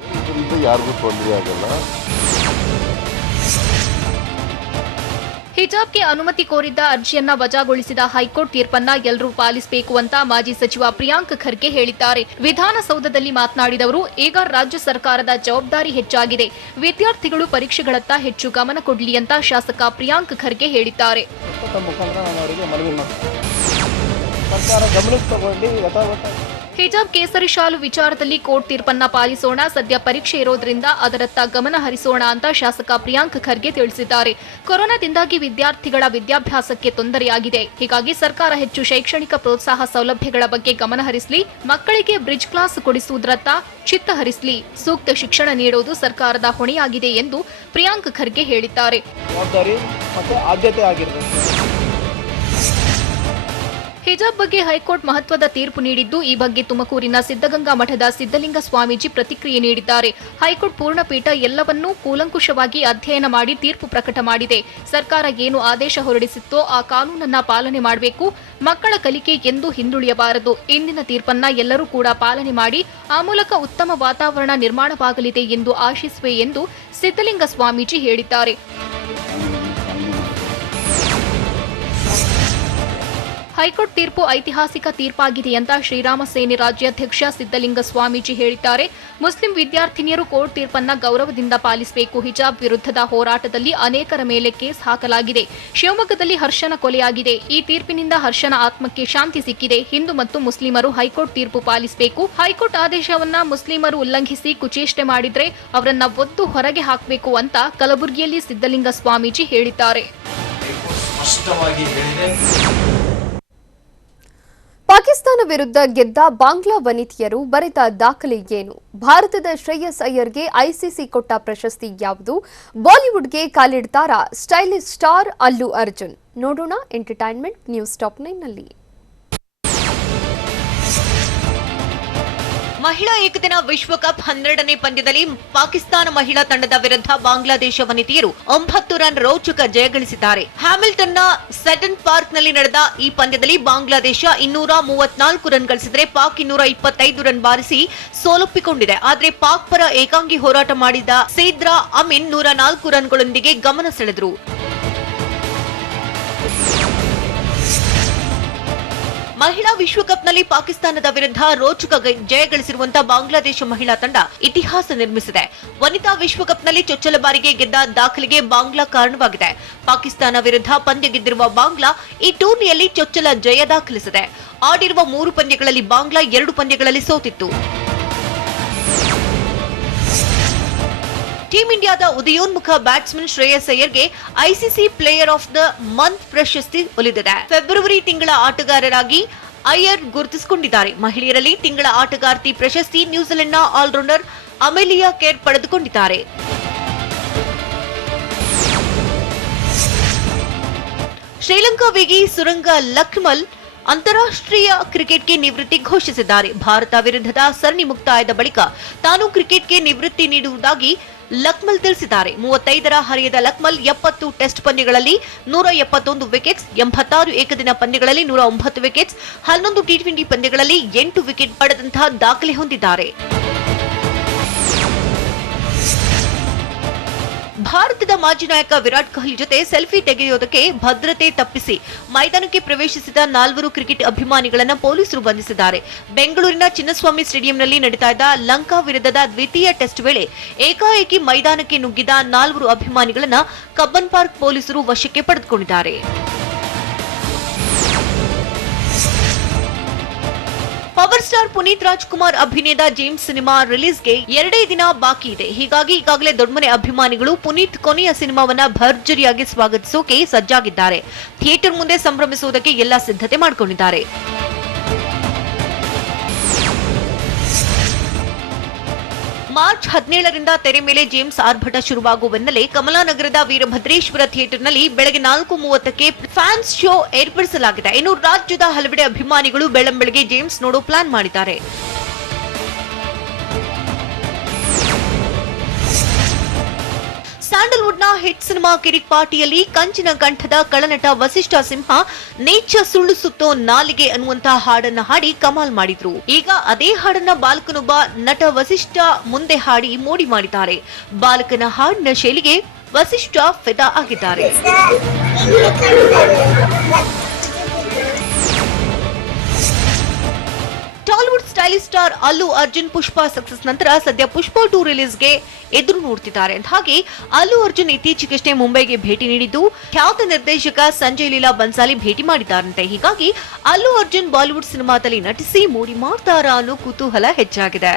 ಹಿಜಾಬ್ಗೆ ಅನುಮತಿ ಕೋರಿದ್ದ ಅರ್ಜಿಯನ್ನ ವಜಾಗೊಳಿಸಿದ ಹೈಕೋರ್ಟ್ ತೀರ್ಪನ್ನ ಎಲ್ಲರೂ ಪಾಲಿಸಬೇಕು ಅಂತ ಮಾಜಿ ಸಚಿವ ಪ್ರಿಯಾಂಕ್ ಖರ್ಗೆ ಹೇಳಿದ್ದಾರೆ. ವಿಧಾನಸೌಧದಲ್ಲಿ ಮಾತನಾಡಿದವರು, ಈಗ ರಾಜ್ಯ ಸರ್ಕಾರದ ಜವಾಬ್ದಾರಿ ಹೆಚ್ಚಾಗಿದೆ, ವಿದ್ಯಾರ್ಥಿಗಳು ಪರೀಕ್ಷೆಗಳತ್ತ ಹೆಚ್ಚು ಗಮನ ಕೊಡಲಿ ಅಂತ ಶಾಸಕ ಪ್ರಿಯಾಂಕ್ ಖರ್ಗೆ ಹೇಳಿದ್ದಾರೆ. ಹಿಜಾಬ್ ಕೇಸರಿ ಶಾಲು ವಿಚಾರದಲ್ಲಿ ಕೋರ್ಟ್ ತೀರ್ಪನ್ನ ಪಾಲಿಸೋಣ, ಸದ್ಯ ಪರೀಕ್ಷೆ ಇರೋದ್ರಿಂದ ಅದರತ್ತ ಗಮನ ಹರಿಸೋಣ ಅಂತ ಶಾಸಕ ಪ್ರಿಯಾಂಕ್ ಖರ್ಗೆ ತಿಳಿಸಿದ್ದಾರೆ. ಕೊರೋನಾದಿಂದಾಗಿ ವಿದ್ಯಾರ್ಥಿಗಳ ವಿದ್ಯಾಭ್ಯಾಸಕ್ಕೆ ತೊಂದರೆಯಾಗಿದೆ. ಹೀಗಾಗಿ ಸರ್ಕಾರ ಹೆಚ್ಚು ಶೈಕ್ಷಣಿಕ ಪ್ರೋತ್ಸಾಹ ಸೌಲಭ್ಯಗಳ ಬಗ್ಗೆ ಗಮನ ಹರಿಸಲಿ, ಮಕ್ಕಳಿಗೆ ಬ್ರಿಡ್ಜ್ ಕ್ಲಾಸ್ ಕೊಡಿಸುವುದರತ್ತ ಚಿತ್ತ ಹರಿಸಲಿ, ಸೂಕ್ತ ಶಿಕ್ಷಣ ನೀಡುವುದು ಸರ್ಕಾರದ ಹೊಣೆಯಾಗಿದೆ ಎಂದು ಪ್ರಿಯಾಂಕ್ ಖರ್ಗೆ ಹೇಳಿದ್ದಾರೆ. ಹಿಜಾಬ್ ಬಗ್ಗೆ ಹೈಕೋರ್ಟ್ ಮಹತ್ವದ ತೀರ್ಪು ನೀಡಿದ್ದು, ಈ ಬಗ್ಗೆ ತುಮಕೂರಿನ ಸಿದ್ದಗಂಗಾ ಮಠದ ಸಿದ್ದಲಿಂಗ ಸ್ವಾಮೀಜಿ ಪ್ರತಿಕ್ರಿಯೆ ನೀಡಿದ್ದಾರೆ. ಹೈಕೋರ್ಟ್ ಪೂರ್ಣಪೀಠ ಎಲ್ಲವನ್ನೂ ಕೂಲಂಕುಷವಾಗಿ ಅಧ್ಯಯನ ಮಾಡಿ ತೀರ್ಪು ಪ್ರಕಟ ಮಾಡಿದೆ. ಸರ್ಕಾರ ಏನು ಆದೇಶ ಹೊರಡಿಸಿತ್ತೋ ಆ ಕಾನೂನನ್ನ ಪಾಲನೆ ಮಾಡಬೇಕು. ಮಕ್ಕಳ ಕಲಿಕೆ ಎಂದೂ ಹಿಂದುಳಿಯಬಾರದು. ಇಂದಿನ ತೀರ್ಪನ್ನ ಎಲ್ಲರೂ ಕೂಡ ಪಾಲನೆ ಮಾಡಿ ಆ ಮೂಲಕ ಉತ್ತಮ ವಾತಾವರಣ ನಿರ್ಮಾಣವಾಗಲಿದೆ ಎಂದು ಆಶಿಸುವೆ ಎಂದು ಸಿದ್ದಲಿಂಗ ಸ್ವಾಮೀಜಿ ಹೇಳಿದ್ದಾರೆ. ಹೈಕೋರ್ಟ್ ತೀರ್ಪು ಐತಿಹಾಸಿಕ ತೀರ್ಪಾಗಿದೆ ಅಂತ ಶ್ರೀರಾಮ ಸೇನೆ ರಾಜ್ಯಾಧ್ಯಕ್ಷ ಸಿದ್ದಲಿಂಗ ಸ್ವಾಮೀಜಿ ಹೇಳಿದ್ದಾರೆ. ಮುಸ್ಲಿಂ ವಿದ್ಯಾರ್ಥಿನಿಯರು ಕೋರ್ಟ್ ತೀರ್ಪನ್ನ ಗೌರವದಿಂದ ಪಾಲಿಸಬೇಕು. ಹಿಜಾಬ್ ವಿರುದ್ಧದ ಹೋರಾಟದಲ್ಲಿ ಅನೇಕರ ಮೇಲೆ ಕೇಸ್ ಹಾಕಲಾಗಿದೆ. ಶಿವಮೊಗ್ಗದಲ್ಲಿ ಹರ್ಷನ ಕೊಲೆಯಾಗಿದೆ. ಈ ತೀರ್ಪಿನಿಂದ ಹರ್ಷನ ಆತ್ಮಕ್ಕೆ ಶಾಂತಿ ಸಿಕ್ಕಿದೆ. ಹಿಂದೂ ಮತ್ತು ಮುಸ್ಲಿಮರು ಹೈಕೋರ್ಟ್ ತೀರ್ಪು ಪಾಲಿಸಬೇಕು. ಹೈಕೋರ್ಟ್ ಆದೇಶವನ್ನ ಮುಸ್ಲಿಮರು ಉಲ್ಲಂಘಿಸಿ ಕುಚೇಷ್ಟೆ ಮಾಡಿದ್ರೆ ಅವರನ್ನ ಒದ್ದು ಹೊರಗೆ ಹಾಕಬೇಕು ಅಂತ ಕಲಬುರಗಿಯಲ್ಲಿ ಸಿದ್ದಲಿಂಗ ಸ್ವಾಮೀಜಿ ಹೇಳಿದ್ದಾರೆ. ಪಾಕಿಸ್ತಾನ ವಿರುದ್ಧ ಗೆದ್ದ ಬಾಂಗ್ಲಾ ವನಿತೆಯರು ಬರೆದ ದಾಖಲೆ ಏನು? ಭಾರತದ ಶ್ರೇಯಸ್ ಅಯ್ಯರ್ಗೆ ಐಸಿಸಿ ಕೊಟ್ಟ ಪ್ರಶಸ್ತಿ ಯಾವುದು? ಬಾಲಿವುಡ್ಗೆ ಕಾಲಿಡ್ತಾರಾ ಸ್ಟೈಲಿಶ್ ಸ್ಟಾರ್ ಅಲ್ಲು ಅರ್ಜುನ್? ನೋಡೋಣ ಎಂಟರ್ಟೈನ್ಮೆಂಟ್ ನ್ಯೂಸ್ ಟಾಪ್ 9ನಲ್ಲಿ. ಮಹಿಳಾ ಏಕದಿನ ವಿಶ್ವಕಪ್ 12ನೇ ಪಂದ್ಯದಲ್ಲಿ ಪಾಕಿಸ್ತಾನ ಮಹಿಳಾ ತಂಡದ ವಿರುದ್ಧ ಬಾಂಗ್ಲಾದೇಶ ವನಿತೆಯರು 9 ರನ್ ರೋಚಕ ಜಯಗಳಿಸಿದ್ದಾರೆ. ಹ್ಯಾಮಿಲ್ಟನ್ನ ಸೆಟನ್ ಪಾರ್ಕ್ನಲ್ಲಿ ನಡೆದ ಈ ಪಂದ್ಯದಲ್ಲಿ ಬಾಂಗ್ಲಾದೇಶ 234 ರನ್ ಗಳಿಸಿದರೆ ಪಾಕ್ 225 ರನ್ ಬಾರಿಸಿ ಸೋಲೊಪ್ಪಿಕೊಂಡಿದೆ. ಆದರೆ ಪಾಕ್ ಪರ ಏಕಾಂಗಿ ಹೋರಾಟ ಮಾಡಿದ ಸೇದ್ರಾ ಅಮಿನ್ 104 ರನ್ಗಳೊಂದಿಗೆ ಗಮನ ಸೆಳೆದರು. ಮಹಿಳಾ ವಿಶ್ವಕಪ್ನಲ್ಲಿ ಪಾಕಿಸ್ತಾನದ ವಿರುದ್ಧ ರೋಚಕ ಜಯ ಗಳಿಸಿರುವಂತಹ ಬಾಂಗ್ಲಾದೇಶ ಮಹಿಳಾ ತಂಡ ಇತಿಹಾಸ ನಿರ್ಮಿಸಿದೆ. ವನಿತಾ ವಿಶ್ವಕಪ್ನಲ್ಲಿ ಚೊಚ್ಚಲ ಬಾರಿಗೆ ಗೆದ್ದ ದಾಖಲೆಗೆ ಬಾಂಗ್ಲಾ ಕಾರಣವಾಗಿದೆ. ಪಾಕಿಸ್ತಾನ ವಿರುದ್ಧ ಪಂದ್ಯ ಗೆದ್ದಿರುವ ಬಾಂಗ್ಲಾ ಈ ಟೂರ್ನಿಯಲ್ಲಿ ಚೊಚ್ಚಲ ಜಯ ದಾಖಲಿಸಿದೆ. ಆಡಿರುವ 3 ಪಂದ್ಯಗಳಲ್ಲಿ ಬಾಂಗ್ಲಾ 2 ಪಂದ್ಯಗಳಲ್ಲಿ ಸೋತಿತ್ತು. ಟೀಂ ಇಂಡಿಯಾದ ಉದಯೋನ್ಮುಖ ಬ್ಯಾಟ್ಸ್ಮನ್ ಶ್ರೇಯಸ್ ಅಯ್ಯರ್ಗೆ ICC player of the month ಪ್ರಶಸ್ತಿ ಒಲಿದಿದೆ. ಫೆಬ್ರವರಿ ತಿಂಗಳ ಆಟಗಾರರಾಗಿ ಅಯ್ಯರ್ ಗುರುತಿಸಿಕೊಂಡಿದ್ದಾರೆ. ಮಹಿಳೆಯರಲ್ಲಿ ತಿಂಗಳ ಆಟಗಾರ್ತಿ ಪ್ರಶಸ್ತಿ ನ್ಯೂಜಿಲೆಂಡ್ನ ಆಲ್ರೌಂಡರ್ ಅಮೆಲಿಯಾ ಕೇರ್ ಪಡೆದುಕೊಂಡಿದ್ದಾರೆ. ಶ್ರೀಲಂಕಾ ವೇಗಿ ಸುರಂಗ ಲಕ್ಮಲ್ ಅಂತಾರಾಷ್ಟ್ರೀಯ ಕ್ರಿಕೆಟ್ಗೆ ನಿವೃತ್ತಿ ಘೋಷಿಸಿದ್ದಾರೆ. ಭಾರತ ವಿರುದ್ಧದ ಸರಣಿ ಮುಕ್ತಾಯದ ಬಳಿಕ ತಾನು ಕ್ರಿಕೆಟ್ಗೆ ನಿವೃತ್ತಿ ನೀಡುವುದಾಗಿ ಲಕ್ಮಲ್ ತಿಳಿಸಿದ್ದಾರೆ. 35ರ ಹರೆಯದ ಲಕ್ಮಲ್ 70 ಟೆಸ್ಟ್ ಪಂದ್ಯಗಳಲ್ಲಿ 171 ವಿಕೆಟ್ಸ್, 86 ಏಕದಿನ ಪಂದ್ಯಗಳಲ್ಲಿ 109 ವಿಕೆಟ್ಸ್, 11 ಟಿ20 ಪಂದ್ಯಗಳಲ್ಲಿ 8 ವಿಕೆಟ್ ಪಡೆದಂತಹ ದಾಖಲೆ ಹೊಂದಿದ್ದಾರೆ. ಭಾರತದ ಮಾಜಿ ನಾಯಕ ವಿರಾಟ್ ಕೊಹ್ಲಿ ಜೊತೆ ಸೆಲ್ಫಿ ತೆಗೆಯುವುದಕ್ಕೆ ಭದ್ರತೆ ತಪ್ಪಿಸಿ ಮೈದಾನಕ್ಕೆ ಪ್ರವೇಶಿಸಿದ 4 ಕ್ರಿಕೆಟ್ ಅಭಿಮಾನಿಗಳನ್ನು ಪೊಲೀಸರು ಬಂಧಿಸಿದ್ದಾರೆ. ಬೆಂಗಳೂರಿನ ಚಿನ್ನಸ್ವಾಮಿ ಸ್ಟೇಡಿಯಂನಲ್ಲಿ ನಡೀತಾ ಇದ್ದ ಲಂಕಾ ವಿರುದ್ಧದ ದ್ವಿತೀಯ ಟೆಸ್ಟ್ ವೇಳೆ ಏಕಾಏಕಿ ಮೈದಾನಕ್ಕೆ ನುಗ್ಗಿದ 4 ಅಭಿಮಾನಿಗಳನ್ನು ಕಬ್ಬನ್ ಪಾರ್ಕ್ ಪೊಲೀಸರು ವಶಕ್ಕೆ ಪಡೆದುಕೊಂಡಿದ್ದಾರೆ. ಪವರ್ ಸ್ಟಾರ್ ಪುನೀತ್ ರಾಜ್ಕುಮಾರ್ ಅಭಿನಯದ ಜೇಮ್ಸ್ ಸಿನಿಮಾ ರಿಲೀಸ್ಗೆ 2 ದಿನ ಬಾಕಿ ಇದೆ. ಹೀಗಾಗಿ ಈಗಾಗಲೇ ದೊಡ್ಡಮನೆ ಅಭಿಮಾನಿಗಳು ಪುನೀತ್ ಕೊನೆಯ ಸಿನಿಮಾವನ್ನ ಭರ್ಜರಿಯಾಗಿ ಸ್ವಾಗತಿಸೋಕೆ ಸಜ್ಜಾಗಿದ್ದಾರೆ. ಥಿಯೇಟರ್ ಮುಂದೆ ಸಂಭ್ರಮಿಸುವುದಕ್ಕೆ ಎಲ್ಲ ಸಿದ್ಧತೆ ಮಾಡಿಕೊಂಡಿದ್ದಾರೆ. ಮಾರ್ಚ್ 17ರಿಂದ ತೆರೆ ಮೇಲೆ ಜೇಮ್ಸ್ ಆರ್ಭಟ ಶುರುವಾಗುವ ಬೆನ್ನಲ್ಲೇ ಕಮಲಾನಗರದ ವೀರಭದ್ರೇಶ್ವರ ಥಿಯೇಟರ್ನಲ್ಲಿ ಬೆಳಗ್ಗೆ 4:30ಕ್ಕೆ ಫ್ಯಾನ್ಸ್ ಶೋ ಏರ್ಪಡಿಸಲಾಗಿದೆ. ಇನ್ನು ರಾಜ್ಯದ ಹಲವೆಡೆ ಅಭಿಮಾನಿಗಳು ಬೆಳ್ಳಂಬೆಳಗ್ಗೆ ಜೇಮ್ಸ್ ನೋಡೋ ಪ್ಲಾನ್ ಮಾಡಿದ್ದಾರೆ. ಸ್ಯಾಂಡಲ್ವುಡ್ನ ಹಿಟ್ ಸಿನಿಮಾ ಕಿರಿಕ್ ಪಾರ್ಟಿಯಲ್ಲಿ ಕಂಚಿನ ಕಂಠದ ಕಳನಟ ವಸಿಷ್ಠ ಸಿಂಹ ನೇಚ ಸುಳ್ಳು ಸುತ್ತೋ ನಾಲಿಗೆ ಅನ್ನುವಂತಹ ಹಾಡನ್ನ ಹಾಡಿ ಕಮಾಲ್ ಮಾಡಿದ್ರು. ಈಗ ಅದೇ ಹಾಡನ್ನ ಬಾಲಕನೊಬ್ಬ ನಟ ವಸಿಷ್ಠ ಮುಂದೆ ಹಾಡಿ ಮೋಡಿ ಮಾಡಿದ್ದಾರೆ. ಬಾಲಕನ ಹಾಡಿನ ಶೈಲಿಗೆ ವಸಿಷ್ಠ ಫಿದಾ ಆಗಿದ್ದಾರೆ. Tollywood stylish star Allu Arjun ಪುಷ್ಪ ಸಕ್ಸಸ್ ನಂತರ ಸದ್ಯ ಪುಷ್ಪ 2 ರಿಲೀಸ್ಗೆ ಎದುರು ನೋಡ್ತಿದ್ದಾರೆ. ಹಾಗೆ ಅಲ್ಲು ಅರ್ಜುನ್ ಇತ್ತೀಚೆಗಷ್ಟೇ ಮುಂಬೈಗೆ ಭೇಟಿ ನೀಡಿದ್ದು ಖ್ಯಾತ ನಿರ್ದೇಶಕ ಸಂಜಯ್ ಲೀಲಾ ಬನ್ಸಾಲಿ ಭೇಟಿ ಮಾಡಿದ್ದಾರಂತೆ. ಹೀಗಾಗಿ ಅಲ್ಲು ಅರ್ಜುನ್ ಬಾಲಿವುಡ್ ಸಿನಿಮಾದಲ್ಲಿ ನಟಿಸಿ ಮೋಡಿ ಮಾಡ್ತಾರಾ ಅನ್ನೋ ಕುತೂಹಲ ಹೆಚ್ಚಾಗಿದೆ.